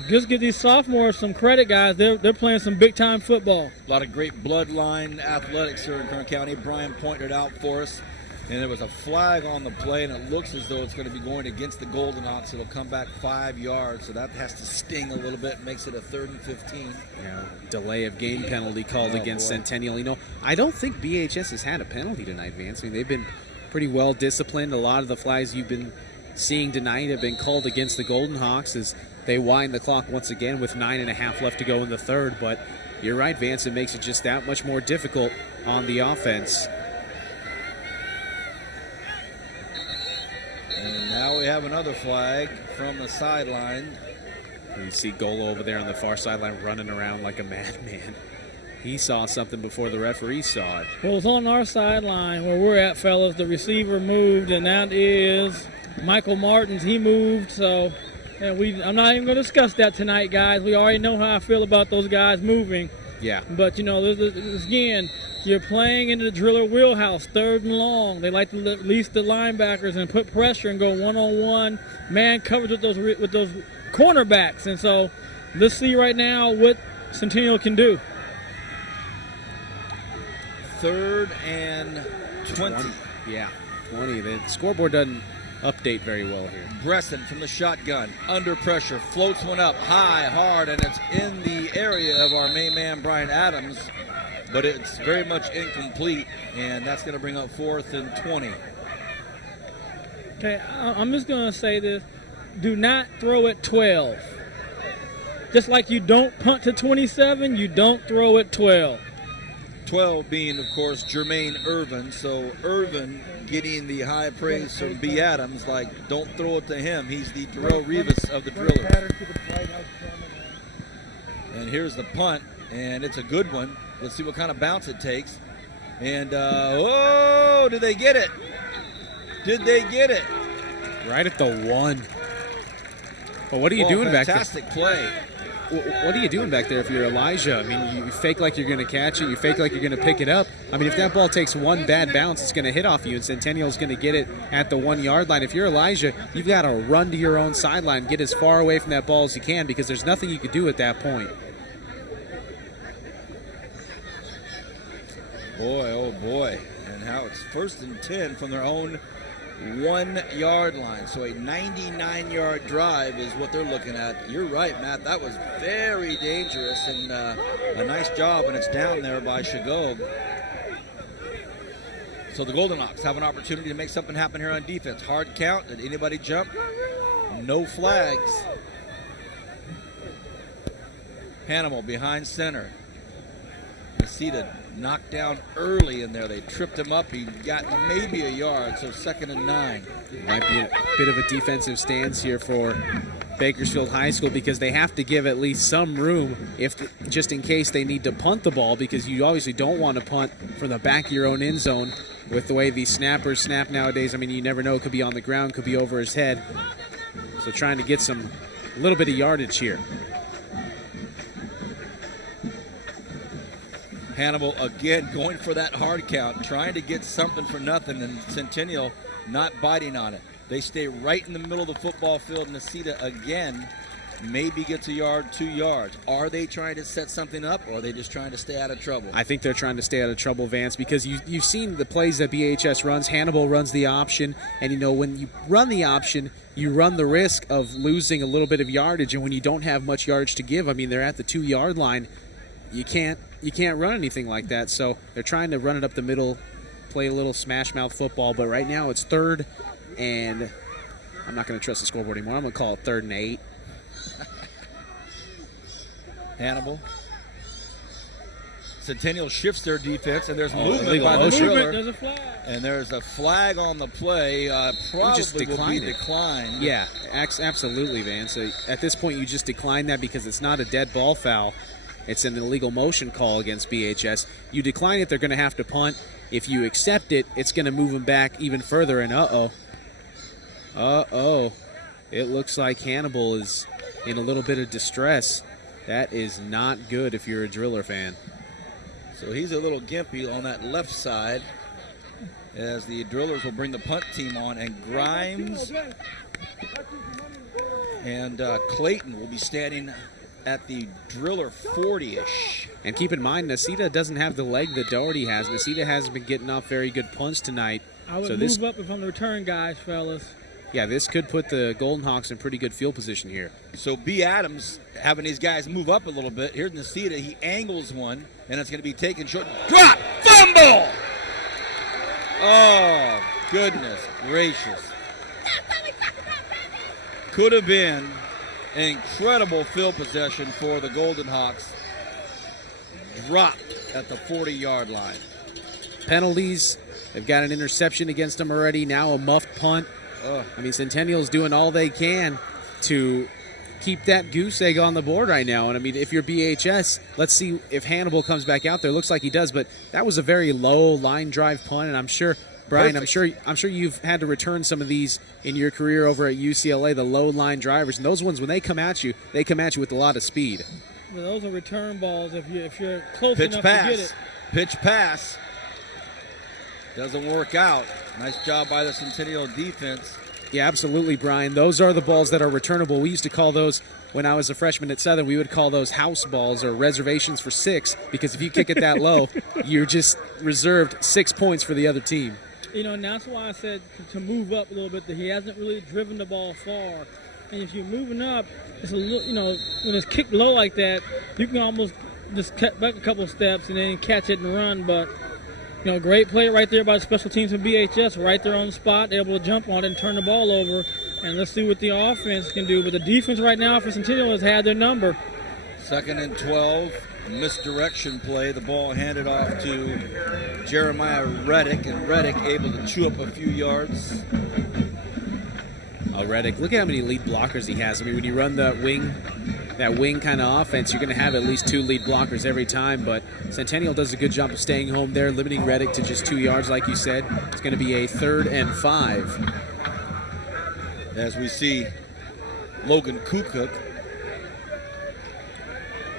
just give these sophomores some credit, guys. They're playing some big-time football. A lot of great bloodline athletics here in Kern County. Brian pointed it out for us. And there was a flag on the play, and it looks as though it's going to be going against the Golden Ox. It'll come back 5 yards, so that has to sting a little bit. Makes it a 3rd and 15. Yeah, delay of game penalty called against Centennial. You know, I don't think BHS has had a penalty tonight, Vance. I mean, they've been pretty well disciplined. A lot of the flags you've been seeing tonight have been called against the Golden Hawks as they wind the clock once again with 9.5 left to go in the 3rd. But you're right, Vance. It makes it just that much more difficult on the offense. And now we have another flag from the sideline. You see Golo over there on the far sideline running around like a madman. He saw something before the referee saw it. Well, it was on our sideline where we're at, fellas. The receiver moved, and that is Michael Martins. He moved, so I'm not even going to discuss that tonight, guys. We already know how I feel about those guys moving. Yeah. But, you know, again, you're playing into the driller wheelhouse, 3rd and long. They like to release the linebackers and put pressure and go one-on-one man coverage with those cornerbacks. And so let's see right now what Centennial can do. 3rd and 20. Yeah, 20. The scoreboard doesn't update very well here. Bresson from the shotgun, under pressure, floats one up high, hard, and it's in the area of our main man, Brian Adams, but it's very much incomplete, and that's going to bring up 4th and 20. Okay, I'm just going to say this. Do not throw at 12. Just like you don't punt to 27, you don't throw at 12. 12 being, of course, Jermaine Irvin. So Irvin getting the high praise from B. Adams, like, don't throw it to him. He's the Darrell Rivas of the Drillers. And here's the punt, and it's a good one. Let's see what kind of bounce it takes. And, did they get it? Did they get it? Right at the 1. Well, what are you doing back there? Fantastic play. What are you doing back there if you're Elijah? I mean, you fake like you're going to catch it. You fake like you're going to pick it up. I mean, if that ball takes one bad bounce, it's going to hit off you, and Centennial's going to get it at the 1 yard line. If you're Elijah, you've got to run to your own sideline, get as far away from that ball as you can, because there's nothing you could do at that point. Boy, oh boy. And how it's 1st and 10 from their own 1 yard line. So a 99-yard drive is what they're looking at. You're right, Matt. That was very dangerous, and a nice job, and it's down there by Shagog. So the Golden Ox have an opportunity to make something happen here on defense. Hard count. Did anybody jump? No flags. Hannibal behind center. Nasita knocked down early in there. They tripped him up. He got maybe a yard, so 2nd and 9. Might be a bit of a defensive stance here for Bakersfield High School, because they have to give at least some room just in case they need to punt the ball, because you obviously don't want to punt from the back of your own end zone with the way these snappers snap nowadays, I mean, you never know. It could be on the ground, could be over his head. So trying to get a little bit of yardage here. Hannibal again going for that hard count, trying to get something for nothing, and Centennial not biting on it. They stay right in the middle of the football field, and Nacita again maybe gets a yard, 2 yards. Are they trying to set something up, or are they just trying to stay out of trouble? I think they're trying to stay out of trouble, Vance, because you've seen the plays that BHS runs. Hannibal runs the option, and when you run the option, you run the risk of losing a little bit of yardage, and when you don't have much yardage to give, I mean, they're at the 2-yard line, you can't run anything like that. So they're trying to run it up the middle, play a little smash mouth football, but right now it's 3rd, and I'm not going to trust the scoreboard anymore. I'm going to call it 3rd and 8. Hannibal. Centennial shifts their defense, and there's movement illegal by the motion. driller. There's a flag. And there's a flag on the play. Probably will be declined. Yeah, absolutely, Vance. At this point, you just decline that because it's not a dead ball foul. It's an illegal motion call against BHS. You decline it, they're going to have to punt. If you accept it, it's going to move them back even further, and it looks like Hannibal is in a little bit of distress. That is not good if you're a driller fan. So he's a little gimpy on that left side as the drillers will bring the punt team on, and Grimes and Clayton will be standing at the driller 40-ish. And keep in mind, Nacita doesn't have the leg that Doherty has. Nacita hasn't been getting off very good punts tonight. I would move up if I'm the return guys, fellas. Yeah, this could put the Golden Hawks in pretty good field position here. So B. Adams having these guys move up a little bit. Here's Nacita. He angles one, and it's going to be taken short. Drop! Fumble! Oh, goodness gracious. Could have been an incredible field possession for the Golden Hawks. Dropped at the 40-yard line. Penalties. They've got an interception against them already. Now a muffed punt. I mean, Centennial's doing all they can to keep that goose egg on the board right now. And I mean, if you're BHS, let's see if Hannibal comes back out there. Looks like he does, but that was a very low line drive punt, and I'm sure, Brian, I'm sure you've had to return some of these in your career over at UCLA, the low line drivers, and those ones, when they come at you with a lot of speed. Well, those are return balls if you're close Pitch enough pass. to get it. Pitch pass. Doesn't work out. Nice job by the Centennial defense. Yeah, absolutely, Brian. Those are the balls that are returnable. We used to call those, when I was a freshman at Southern, we would call those house balls or reservations for 6, because if you kick it that low, you're just reserved 6 points for the other team. And that's why I said to move up a little bit, that he hasn't really driven the ball far. And if you're moving up, it's a little, when it's kicked low like that, you can almost just cut back a couple steps and then catch it and run, but great play right there by the special teams from BHS, right there on the spot. They're able to jump on it and turn the ball over. And let's see what the offense can do. But the defense right now for Centennial has had their number. 2nd and 12, misdirection play. The ball handed off to Jeremiah Reddick, and Reddick able to chew up a few yards. Reddick, look at how many lead blockers he has. I mean, when you run that wing kind of offense, you're going to have at least 2 lead blockers every time, but Centennial does a good job of staying home there, limiting Reddick to just 2 yards, like you said. It's going to be a 3rd and 5. As we see Logan Kukuk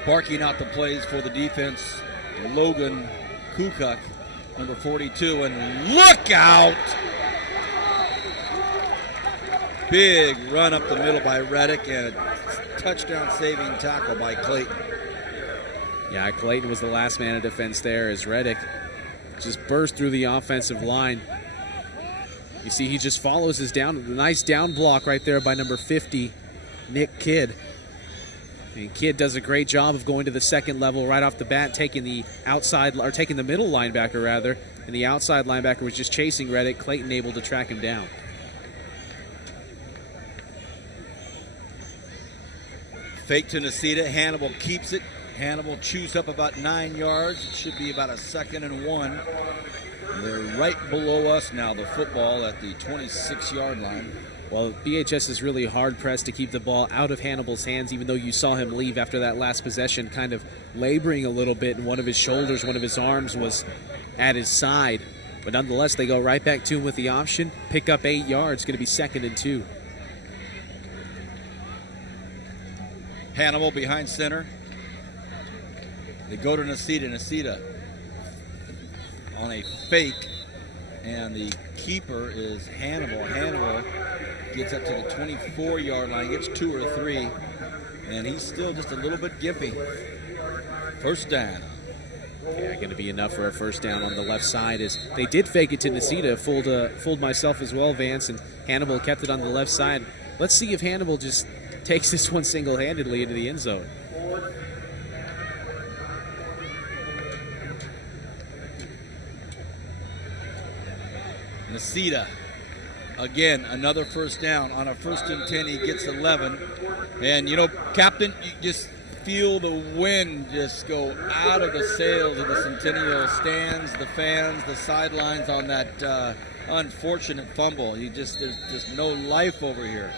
barking out the plays for the defense. Logan Kukuk, number 42, and look out! Big run up the middle by Reddick, and a touchdown-saving tackle by Clayton. Yeah, Clayton was the last man of defense there as Reddick just burst through the offensive line. You see he just follows his down, nice down block right there by number 50, Nick Kidd. And Kidd does a great job of going to the second level right off the bat, taking the middle linebacker rather, and the outside linebacker was just chasing Reddick. Clayton able to track him down. Fake to Nacita. Hannibal keeps it. Hannibal chews up about 9 yards. It should be about a 2nd and 1. They're right below us now, the football at the 26-yard line. Well, BHS is really hard-pressed to keep the ball out of Hannibal's hands, even though you saw him leave after that last possession, kind of laboring a little bit, and one of his shoulders, one of his arms was at his side. But nonetheless, they go right back to him with the option, pick up 8 yards, going to be 2nd and 2. Hannibal behind center. They go to Nasita on a fake, and the keeper is Hannibal. Hannibal gets up to the 24-yard line, gets 2 or 3, and he's still just a little bit gimpy. First down. Yeah, going to be enough for a first down on the left side. As they did fake it to Nasita, fooled myself as well, Vance, and Hannibal kept it on the left side. Let's see if Hannibal just takes this one single-handedly into the end zone. Nasita, again, another first down. On a 1st and 10, he gets 11. And, you know, Captain, you just feel the wind just go out of the sails of the Centennial stands, the fans, the sidelines on that unfortunate fumble. There's just no life over here.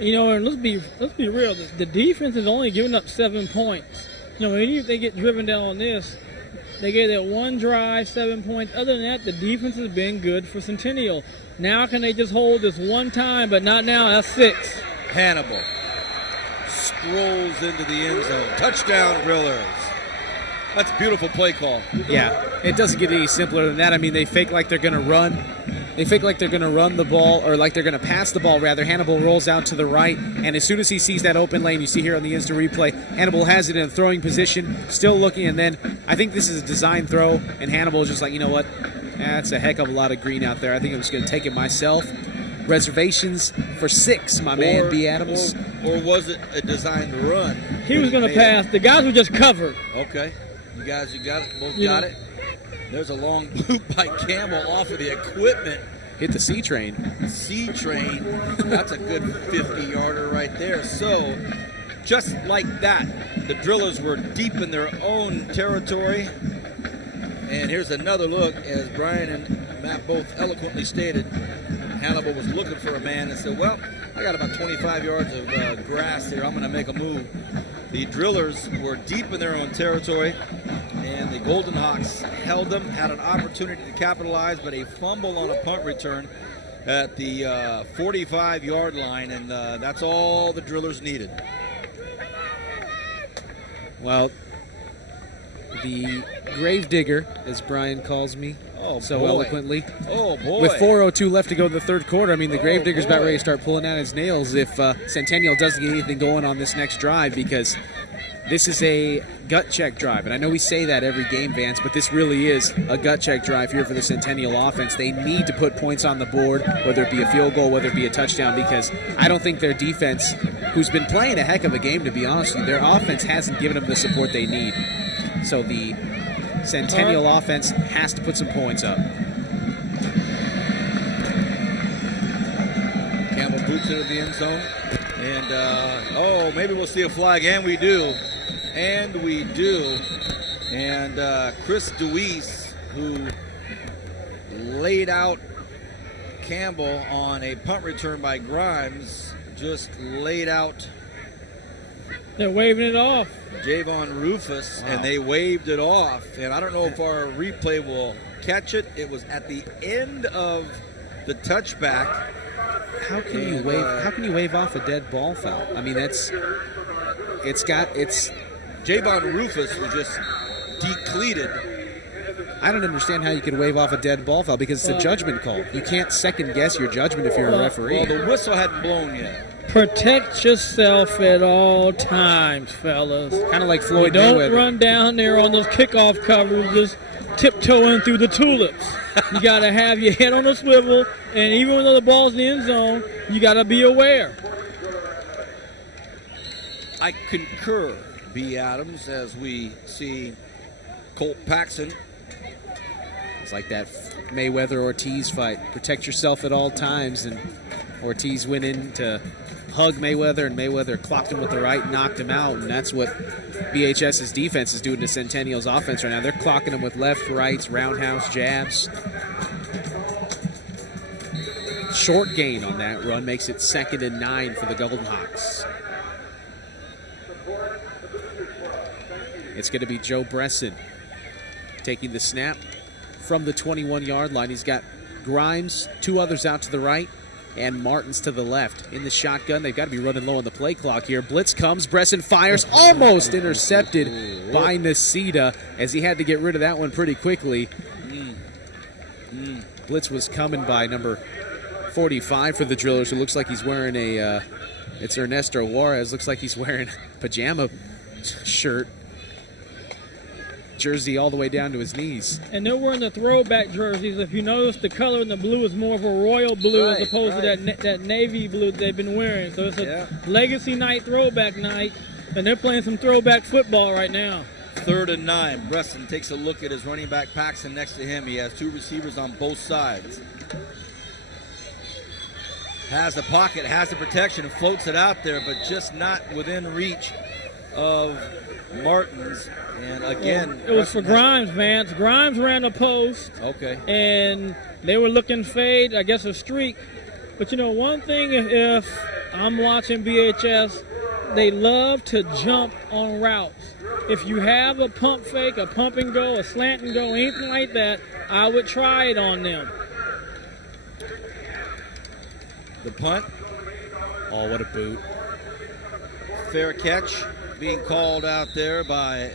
You know, and let's be real. The defense is only giving up 7 points. You know, even if they get driven down on this, they get that one drive, 7 points. Other than that, the defense has been good for Centennial. Now can they just hold this one time, but not now? That's 6. Hannibal scrolls into the end zone. Touchdown, Drillers. That's a beautiful play call. Yeah, it doesn't get any simpler than that. I mean, they fake like they're going to run. They fake like they're going to run the ball, or like they're going to pass the ball, rather. Hannibal rolls out to the right, and as soon as he sees that open lane, you see here on the instant replay, Hannibal has it in a throwing position, still looking, and then I think this is a design throw, and Hannibal is just like, you know what, that's a heck of a lot of green out there. I think I'm just going to take it myself. Reservations for 6, my man, B. Adams. Or was it a designed run? He was going to pass. The guys were just covered. Okay. You guys, you got it? Both got it? There's a long loop by Campbell off of the equipment. Hit the C-train. C-train. That's a good 50-yarder right there. So, just like that, the Drillers were deep in their own territory. And here's another look, as Brian and Matt both eloquently stated. Hannibal was looking for a man and said, well, I got about 25 yards of grass here. I'm going to make a move. The Drillers were deep in their own territory, and the Golden Hawks held them, had an opportunity to capitalize, but a fumble on a punt return at the 45-yard line, and that's all the Drillers needed. Well, the Gravedigger, as Brian calls me so eloquently. Oh, boy. With 4:02 left to go in the third quarter, I mean, the Gravedigger's about ready to start pulling out his nails if Centennial doesn't get anything going on this next drive, because this is a gut check drive. And I know we say that every game, Vance, but this really is a gut check drive here for the Centennial offense. They need to put points on the board, whether it be a field goal, whether it be a touchdown, because I don't think their defense, who's been playing a heck of a game, to be honest with you, their offense hasn't given them the support they need. So the Centennial offense has to put some points up. Campbell boots into the end zone. And, maybe we'll see a flag. And we do. And we do. And Chris DeWeese, who laid out Campbell on a punt return by Grimes, just laid out They're waving it off. Javon Rufus, and they waved it off. And I don't know if our replay will catch it. It was at the end of the touchback. How can you wave off a dead ball foul? I mean, it's Javon Rufus was just decleated. I don't understand how you could wave off a dead ball foul, because it's a judgment call. You can't second guess your judgment if you're a referee. Well, the whistle hadn't blown yet. Protect yourself at all times, fellas. Kind of like Floyd Don't Mayweather. run down there on those kickoff covers just tiptoeing through the tulips. You got to have your head on a swivel, and even though the ball's in the end zone, you got to be aware. I concur, B. Adams, as we see Colt Paxson. It's like that Mayweather-Ortiz fight. Protect yourself at all times, and Ortiz went in to hug Mayweather, and Mayweather clocked him with the right, knocked him out, and that's what BHS's defense is doing to Centennial's offense right now. They're clocking him with left, rights, roundhouse jabs. Short gain on that run makes it 2nd and 9 for the Golden Hawks. It's going to be Joe Bresson taking the snap from the 21-yard line. He's got Grimes, 2 others out to the right, and Martins to the left. In the shotgun, they've got to be running low on the play clock here. Blitz comes, Bresson fires, almost intercepted by Nicita as he had to get rid of that one pretty quickly. Blitz was coming by number 45 for the Drillers, who looks like he's wearing it's Ernesto Juarez, looks like he's wearing a pajama shirt. Jersey all the way down to his knees. And they're wearing the throwback jerseys. If you notice, the color in the blue is more of a royal blue as opposed to that navy blue they've been wearing. So it's a legacy night, throwback night, and they're playing some throwback football right now. 3rd and 9. Bresson takes a look at his running back Paxton next to him. He has 2 receivers on both sides. Has the pocket, has the protection, floats it out there, but just not within reach of Martins. And again, it was for Grimes, Vance. Grimes ran a post. Okay. And they were looking fade, I guess a streak. But you know, one thing, if I'm watching BHS, they love to jump on routes. If you have a pump fake, a pump and go, a slant and go, anything like that, I would try it on them. The punt. Oh, what a boot. Fair catch being called out there by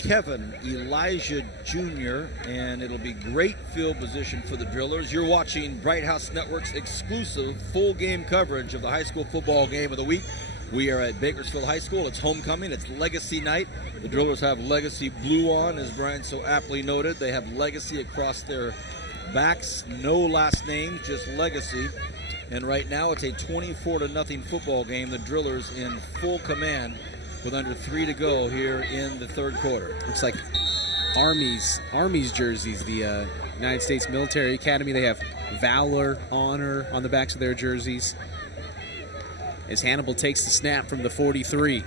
Kevin Elijah Jr., and it'll be great field position for the Drillers. You're watching Bright House Network's exclusive full game coverage of the high school football game of the week. We are at Bakersfield High School. It's homecoming. It's Legacy Night. The Drillers have Legacy blue on, as Brian so aptly noted. They have Legacy across their backs. No last name, just Legacy. And right now it's a 24-0 football game. The Drillers in full command with under 3 to go here in the 3rd quarter. Looks like Army's jerseys, the United States Military Academy. They have Valor, Honor on the backs of their jerseys. As Hannibal takes the snap from the 43,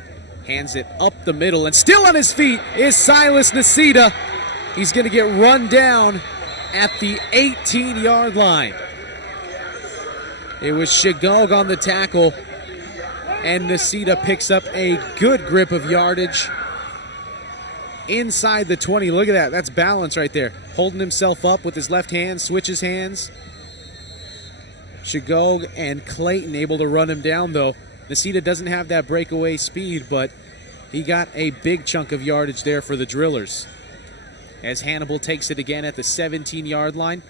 hands it up the middle, and still on his feet is Silas Nicita. He's going to get run down at the 18-yard line. It was Shigog on the tackle, and Nicita picks up a good grip of yardage inside the 20. Look at that. That's balance right there. Holding himself up with his left hand, switches hands. Shigog and Clayton able to run him down, though. Nicita doesn't have that breakaway speed, but he got a big chunk of yardage there for the Drillers. As Hannibal takes it again at the 17-yard line,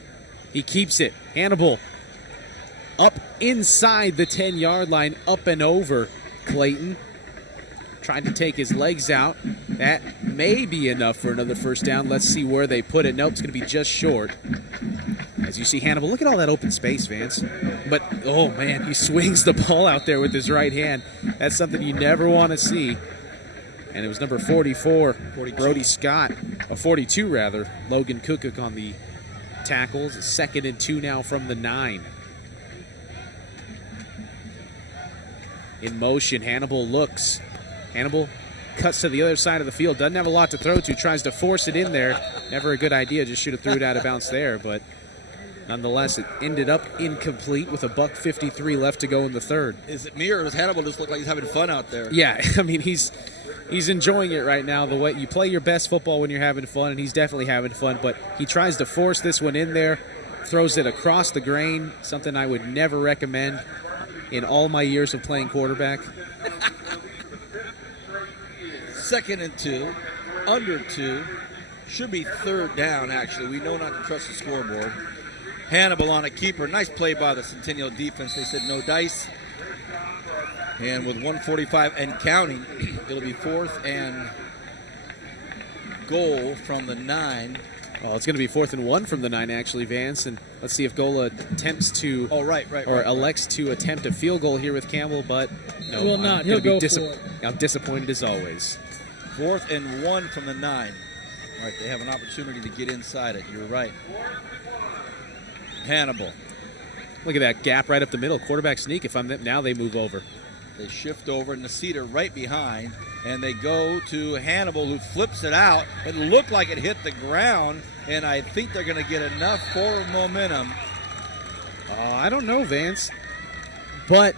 he keeps it. Hannibal up inside the 10-yard line, up and over Clayton. Tried to take his legs out. That may be enough for another first down. Let's see where they put it. Nope, it's going to be just short. As you see Hannibal, look at all that open space, Vance. But, oh man, he swings the ball out there with his right hand. That's something you never want to see. And it was number 44, 42. Brody Scott, 42 rather, Logan Cookcook on the tackles. 2nd and 2 now from the 9. In motion, Hannibal looks. Hannibal cuts to the other side of the field. Doesn't have a lot to throw to. Tries to force it in there. Never a good idea. Just should have threw it out of bounds there. But nonetheless, it ended up incomplete with a $1:53 left to go in the 3rd. Is it me, or does Hannibal just look like he's having fun out there? Yeah, I mean, he's enjoying it right now. The way you play your best football when you're having fun, and he's definitely having fun. But he tries to force this one in there. Throws it across the grain. Something I would never recommend in all my years of playing quarterback. 2nd and 2, under 2, should be 3rd down, actually. We know not to trust the scoreboard. Hannibal on a keeper. Nice play by the Centennial defense. They said no dice. And with 1:45 and counting, it'll be 4th and goal from the 9. Well, it's going to be 4th and 1 from the 9, actually, Vance. And let's see if Gola attempts to, elects to attempt a field goal here with Campbell, but no. Will not. He'll go for it. I'm disappointed as always. 4th and 1 from the 9. All right, they have an opportunity to get inside it. You're right. Hannibal. Look at that gap right up the middle. Quarterback sneak. If I'm now, they move over. They shift over, Nicita right behind, and they go to Hannibal, who flips it out. It looked like it hit the ground, and I think they're going to get enough forward momentum. I don't know, Vance. But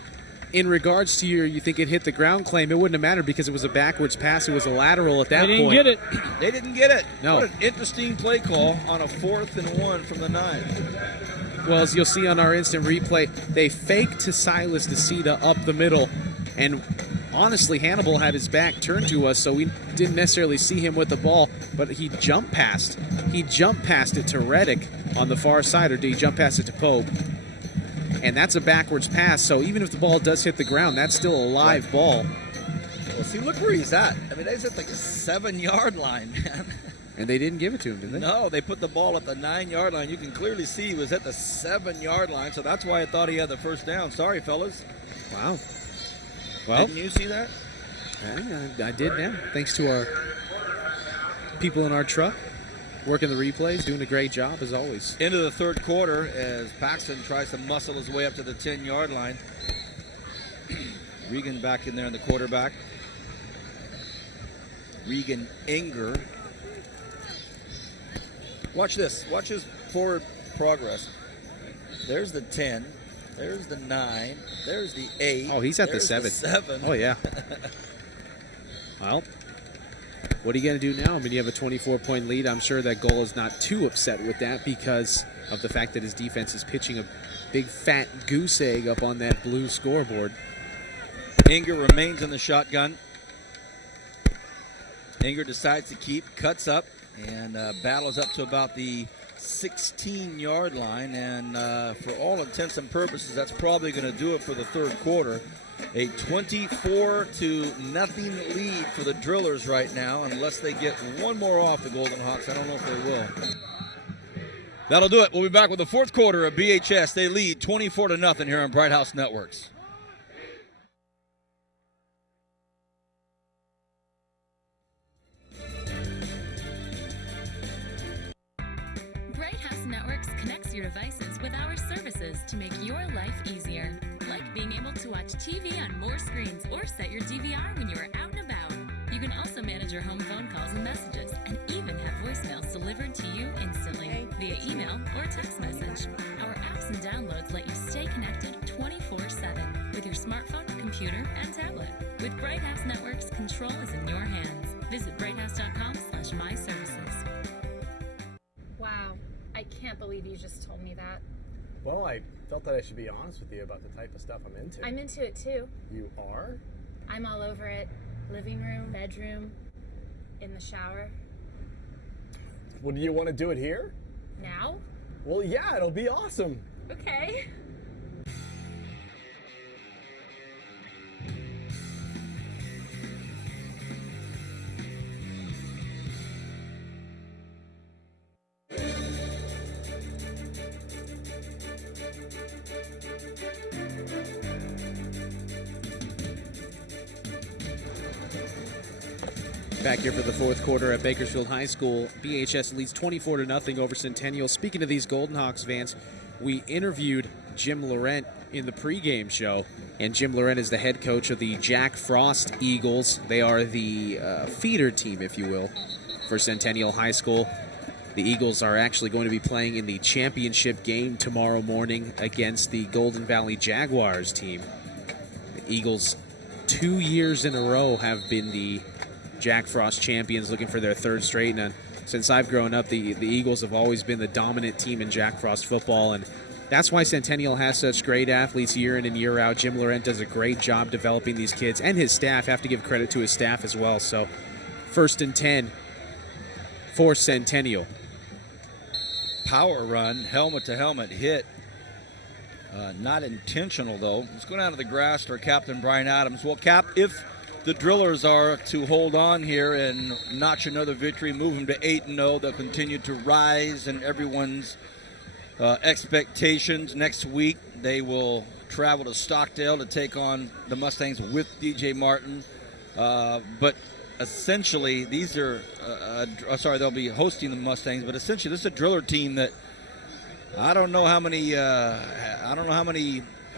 in regards to you think it hit the ground claim, it wouldn't have mattered because it was a backwards pass. It was a lateral at that They point. didn't get it. They didn't get it. No. What an interesting play call on a 4th and 1 from the 9. Well, as you'll see on our instant replay, they faked to Silas DeCita up the middle, and honestly, Hannibal had his back turned to us, so we didn't necessarily see him with the ball, but he jumped past. He jumped past it to Reddick on the far side, or did he jump past it to Pope? And that's a backwards pass, so even if the ball does hit the ground, that's still a live ball. Well, see, look where he's at. I mean, he's at like a 7-yard line, man. And they didn't give it to him, did they? No, they put the ball at the 9-yard line. You can clearly see he was at the 7-yard line, so that's why I thought he had the first down. Sorry, fellas. Wow. Well, didn't you see that? I did now. Thanks to our people in our truck working the replays, doing a great job as always. Into the third quarter as Paxton tries to muscle his way up to the 10-yard line. Regan back in there in the quarterback. Regan Enger. Watch this. Watch his forward progress. There's the 10. There's the 9. There's the 8. Oh, he's at There's the 7. 7. Oh, yeah. Well, what are you going to do now? I mean, you have a 24-point lead. I'm sure that goal is not too upset with that because of the fact that his defense is pitching a big fat goose egg up on that blue scoreboard. Enger remains in the shotgun. Enger decides to keep, cuts up, and battles up to about the 16-yard line. And for all intents and purposes, that's probably going to do it for the third quarter. A 24-0 lead for the Drillers right now, unless they get one more off the Golden Hawks. I don't know if they will. That'll do it. We'll be back with the fourth quarter of BHS. They lead 24-0 here on Bright House Networks. Bright House Networks connects your devices with our services to make your life easier. Like being able to watch TV on more screens or set your DVR when you are out and about. You can also manage your home phone calls and messages and even have voicemails delivered to you instantly via email or text message. Our apps and downloads let you stay connected 24/7 with your smartphone, computer, and tablet. With Bright House Networks, control is in your hands. Visit brighthouse.com/myservices. Wow, I can't believe you just told me that. Well, I felt that I should be honest with you about the type of stuff I'm into. I'm into it too. You are? I'm all over it. Living room, bedroom, in the shower. Well, do you want to do it here? Now? Well, yeah, it'll be awesome. Okay. Back here for the fourth quarter at Bakersfield High School. BHS leads 24-0 over Centennial. Speaking of these Golden Hawks, Vance, we interviewed Jim Laurent in the pregame show, and Jim Laurent is the head coach of the Jack Frost Eagles. They are the feeder team, if you will, for Centennial High School. The Eagles are actually going to be playing in the championship game tomorrow morning against the Golden Valley Jaguars team. The Eagles, 2 years in a row, have been the Jack Frost champions, looking for their third straight. And since I've grown up, the Eagles have always been the dominant team in Jack Frost football, and that's why Centennial has such great athletes year in and year out. Jim Laurent does a great job developing these kids, and his staff. Have to give credit to his staff as well. So 1st and 10 for Centennial. Power run, helmet to helmet hit. Not intentional though. Let's go down to the grass to our captain Brian Adams. Well, Cap, if the Drillers are to hold on here and notch another victory, move them to 8-0, they'll continue to rise in everyone's expectations. Next week, they will travel to Stockdale to take on the Mustangs with DJ Martin. But essentially, these are, they'll be hosting the Mustangs, but essentially this is a Driller team that I don't know how many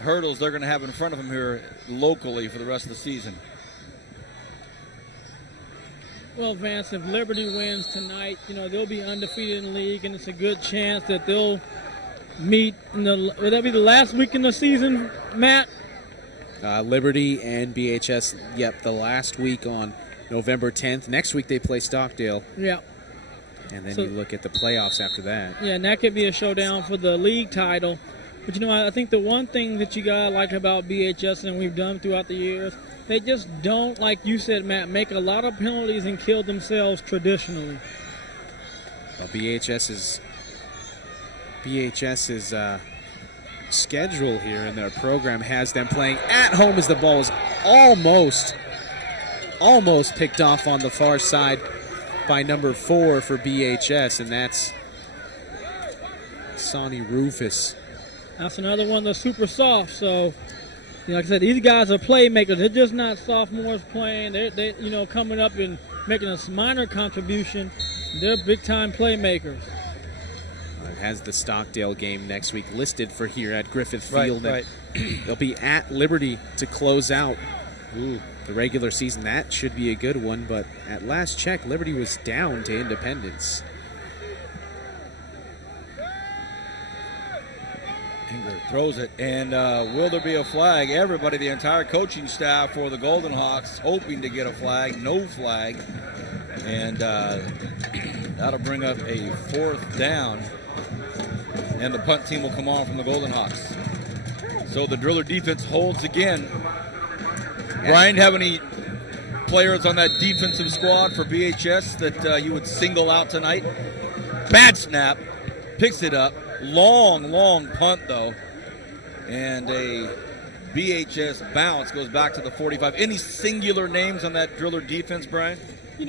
hurdles they're going to have in front of them here locally for the rest of the season. Well, Vance, if Liberty wins tonight, they'll be undefeated in the league, and it's a good chance that they'll meet will that be the last week in the season, Matt? Liberty and BHS, the last week on November 10th. Next week they play Stockdale. Yeah. And then you look at the playoffs after that. Yeah, and that could be a showdown for the league title. But, I think the one thing that you got to like about BHS and we've done throughout the years, they just don't, like you said, Matt, make a lot of penalties and kill themselves traditionally. Well, BHS's schedule here in their program has them playing at home as the ball is almost picked off on the far side by number 4 for BHS, and that's Sonny Rufus. That's another one that's super soft. So, like I said, these guys are playmakers. They're just not sophomores playing. They're coming up and making a minor contribution. They're big-time playmakers. It has the Stockdale game next week listed for here at Griffith Field. Right. They'll be at Liberty to close out the regular season. That should be a good one, but at last check, Liberty was down to Independence. Inger throws it, and will there be a flag? Everybody, the entire coaching staff for the Golden Hawks, hoping to get a flag. No flag, and that'll bring up a 4th down, and the punt team will come on from the Golden Hawks. So the Driller defense holds again. Brian, have any players on that defensive squad for BHS that you would single out tonight? Bad snap, picks it up. Long punt, though. And a BHS bounce goes back to the 45. Any singular names on that Driller defense, Brian?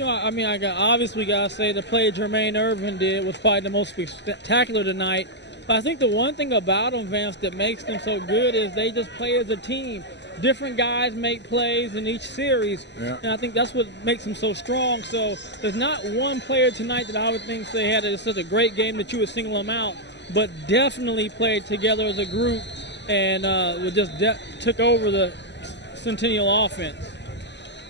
Obviously got to say the play Jermaine Irvin did was probably the most spectacular tonight. But I think the one thing about them, Vance, that makes them so good is they just play as a team. Different guys make plays in each series, and I think that's what makes them so strong. So there's not one player tonight that I would think they had such a great game that you would single them out, but definitely played together as a group and took over the Centennial offense.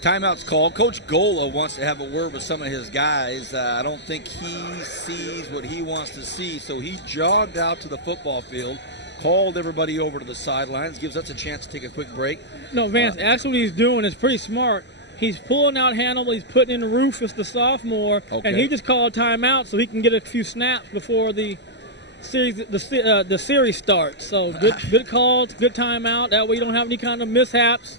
Timeout's called. Coach Gola wants to have a word with some of his guys. I don't think he sees what he wants to see, so he jogged out to the football field, called everybody over to the sidelines, gives us a chance to take a quick break. No, Vance, actually what he's doing is pretty smart. He's pulling out Hannibal, he's putting in Rufus, the sophomore, and he just called a timeout so he can get a few snaps before the series starts. So good call, good timeout. That way you don't have any kind of mishaps,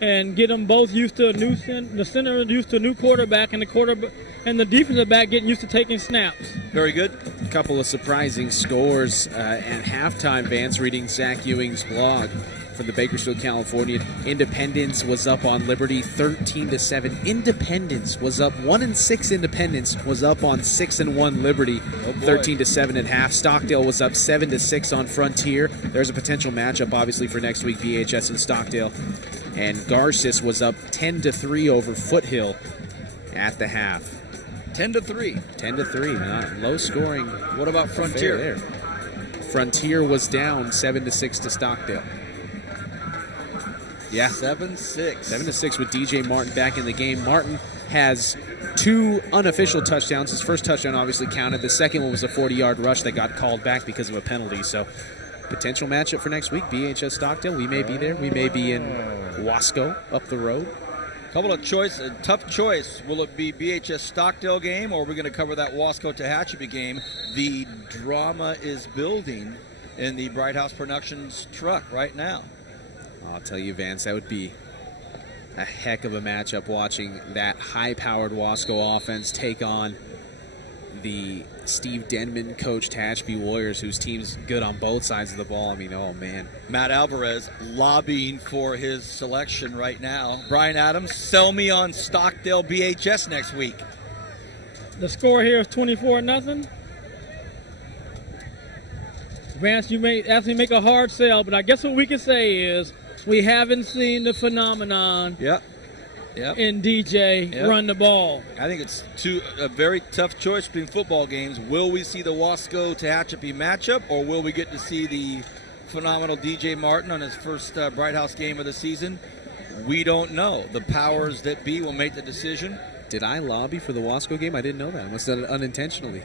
and get them both used to the center used to a new quarterback, and the defensive back getting used to taking snaps. Very good. A couple of surprising scores at halftime. Vance, reading Zach Ewing's blog from the Bakersfield, California. Independence was up on Liberty 13-7. Independence was up 1-6. Independence was up on 6-1 Liberty, 13-7 at half. Stockdale was up 7-6 on Frontier. There's a potential matchup, obviously, for next week, BHS and Stockdale. And Garces was up 10-3 over Foothill at the half. 10-3. 10-3. Not low scoring. What about Frontier? Frontier was down 7-6 to Stockdale. Yeah. 7-6. 7-6 with DJ Martin back in the game. Martin has 2 unofficial touchdowns. His first touchdown obviously counted. The second one was a 40-yard rush that got called back because of a penalty. So potential matchup for next week, BHS Stockdale. We may be there. We may be in Wasco up the road. Couple of tough choice. Will it be BHS Stockdale game, or are we going to cover that Wasco Tehachapi game? The drama is building in the Bright House Productions truck right now. I'll tell you, Vance, that would be a heck of a matchup, watching that high-powered Wasco offense take on the Steve Denman coached Tehachapi Warriors, whose team's good on both sides of the ball. I mean, oh, man. Matt Alvarez lobbying for his selection right now. Brian Adams, sell me on Stockdale BHS next week. The score here is 24-0. Vance, you may actually make a hard sell, but I guess what we can say is we haven't seen the phenomenon in DJ run the ball. I think it's a very tough choice between football games. Will we see the Wasco Tehachapi matchup, or will we get to see the phenomenal DJ Martin on his first Bright House game of the season? We don't know. The powers that be will make the decision. Did I lobby for the Wasco game? I didn't know that. I must have done it unintentionally.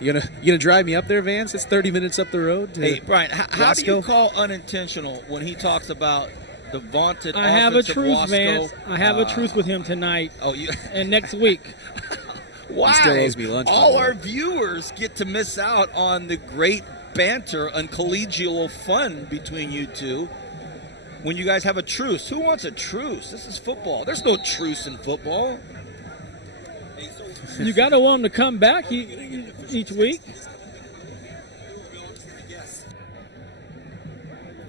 You gonna drive me up there, Vance? It's 30 minutes up the road. Hey, Brian, how do you call unintentional when he talks about the vaunted I have a offensive truce, Wasco. Vance. I have a truce with him tonight Oh, you. and next week. Why? He still owes me lunch, by All the way. our viewers get to miss out on the great banter and collegial fun between you two when you guys have a truce. Who wants a truce? This is football. There's no truce in football. You got to want him to come back each week.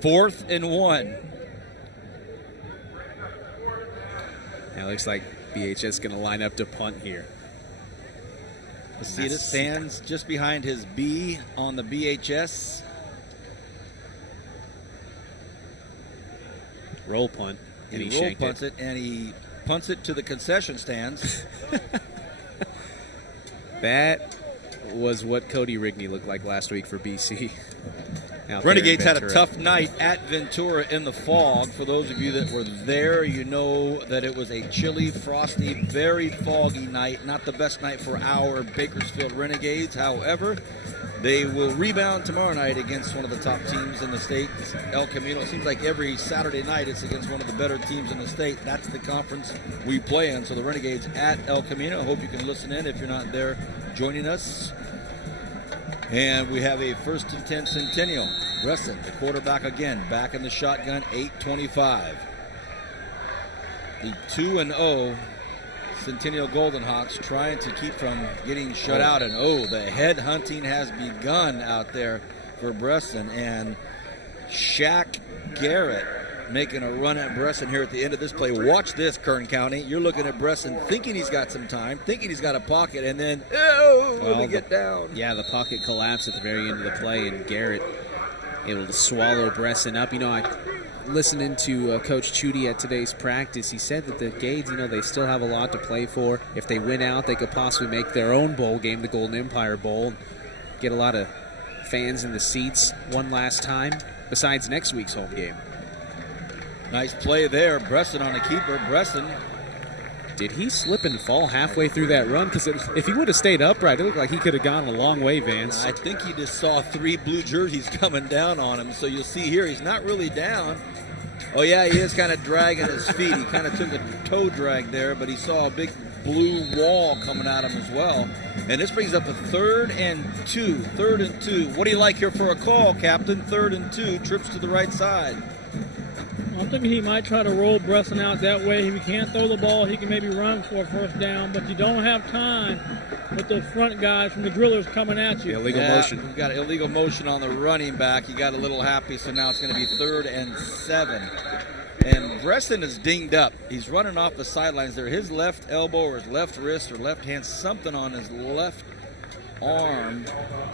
4th and 1. Now it looks like BHS going to line up to punt here. Aceta stands just behind his B on the BHS. Roll punt. And he Roll shanked punts it, and he punts it to the concession stands. That was what Cody Rigney looked like last week for BC. out Renegades there in had a Ventura. tough night at Ventura in the fog. For those of you that were there, you know that it was a chilly, frosty, very foggy night. Not the best night for our Bakersfield Renegades. However, they will rebound tomorrow night against one of the top teams in the state, El Camino. It seems like every Saturday night it's against one of the better teams in the state. That's the conference we play in. So the Renegades at El Camino. I hope you can listen in if you're not there joining us. And we have a 1st and 10 Centennial. Reston, the quarterback again, back in the shotgun, 8:25. The 2-0 Centennial Golden Hawks trying to keep from getting shut out. And the head hunting has begun out there for Breston. And Shaq Garrett making a run at Breston here at the end of this play. Watch this, Kern County. You're looking at Breston thinking he's got some time, thinking he's got a pocket, and then, let me get down. Yeah, the pocket collapsed at the very end of the play, and Garrett able to swallow Bresson up. You know, I listening to Coach Chudy at today's practice. He said that the Gades, they still have a lot to play for. If they win out, they could possibly make their own bowl game, the Golden Empire Bowl, get a lot of fans in the seats one last time, besides next week's home game. Nice play there. Bresson on the keeper. Bresson. Did he slip and fall halfway through that run? Because if he would have stayed upright, it looked like he could have gone a long way, Vance. I think he just saw 3 blue jerseys coming down on him. So you'll see here, he's not really down. Oh, yeah, he is kind of dragging his feet. He kind of took a toe drag there, but he saw a big blue wall coming at him as well. And this brings up a 3rd and 2. 3rd and 2. What do you like here for a call, Captain? 3rd and 2. Trips to the right side. I'm thinking he might try to roll Bresson out that way. If he can't throw the ball, he can maybe run for a 1st down, but you don't have time with those front guys from the drillers coming at you. Illegal motion. We've got illegal motion on the running back. He got a little happy, so now it's going to be 3rd and 7. And Bresson is dinged up. He's running off the sidelines there. His left elbow or his left wrist or left hand, something on his left arm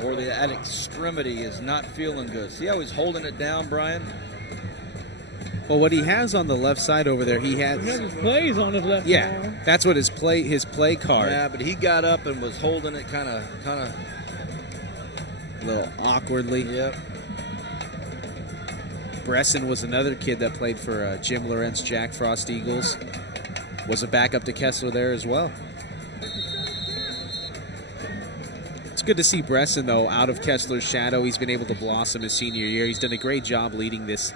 or that extremity is not feeling good. See how he's holding it down, Brian? Well, what he has on the left side over there, he has his plays on his left arm. That's what his play card. Yeah, but he got up and was holding it kind of a little awkwardly. Yep. Bresson was another kid that played for Jim Lorentz Jack Frost Eagles. Was a backup to Kessler there as well. It's good to see Bresson, though, out of Kessler's shadow. He's been able to blossom his senior year. He's done a great job leading this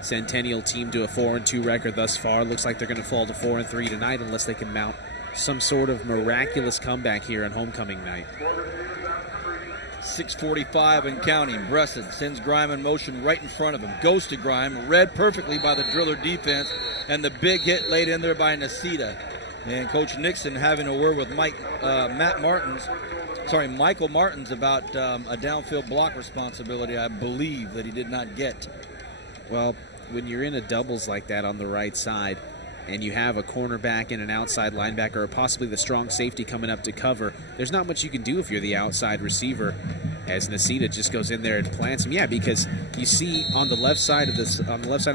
Centennial team to a 4-2 record thus far. Looks like they're going to fall to 4-3 tonight unless they can mount some sort of miraculous comeback here on homecoming night. 6:45 and counting. Bresson sends Grime in motion right in front of him. Goes to Grime, read perfectly by the driller defense, and the big hit laid in there by Nacita. And Coach Nixon having a word with Michael Martins about a downfield block responsibility, I believe, that he did not get. Well, when you're in a doubles like that on the right side and you have a cornerback and an outside linebacker or possibly the strong safety coming up to cover, there's not much you can do if you're the outside receiver, as Nacita just goes in there and plants him. Yeah, because you see on the left side of the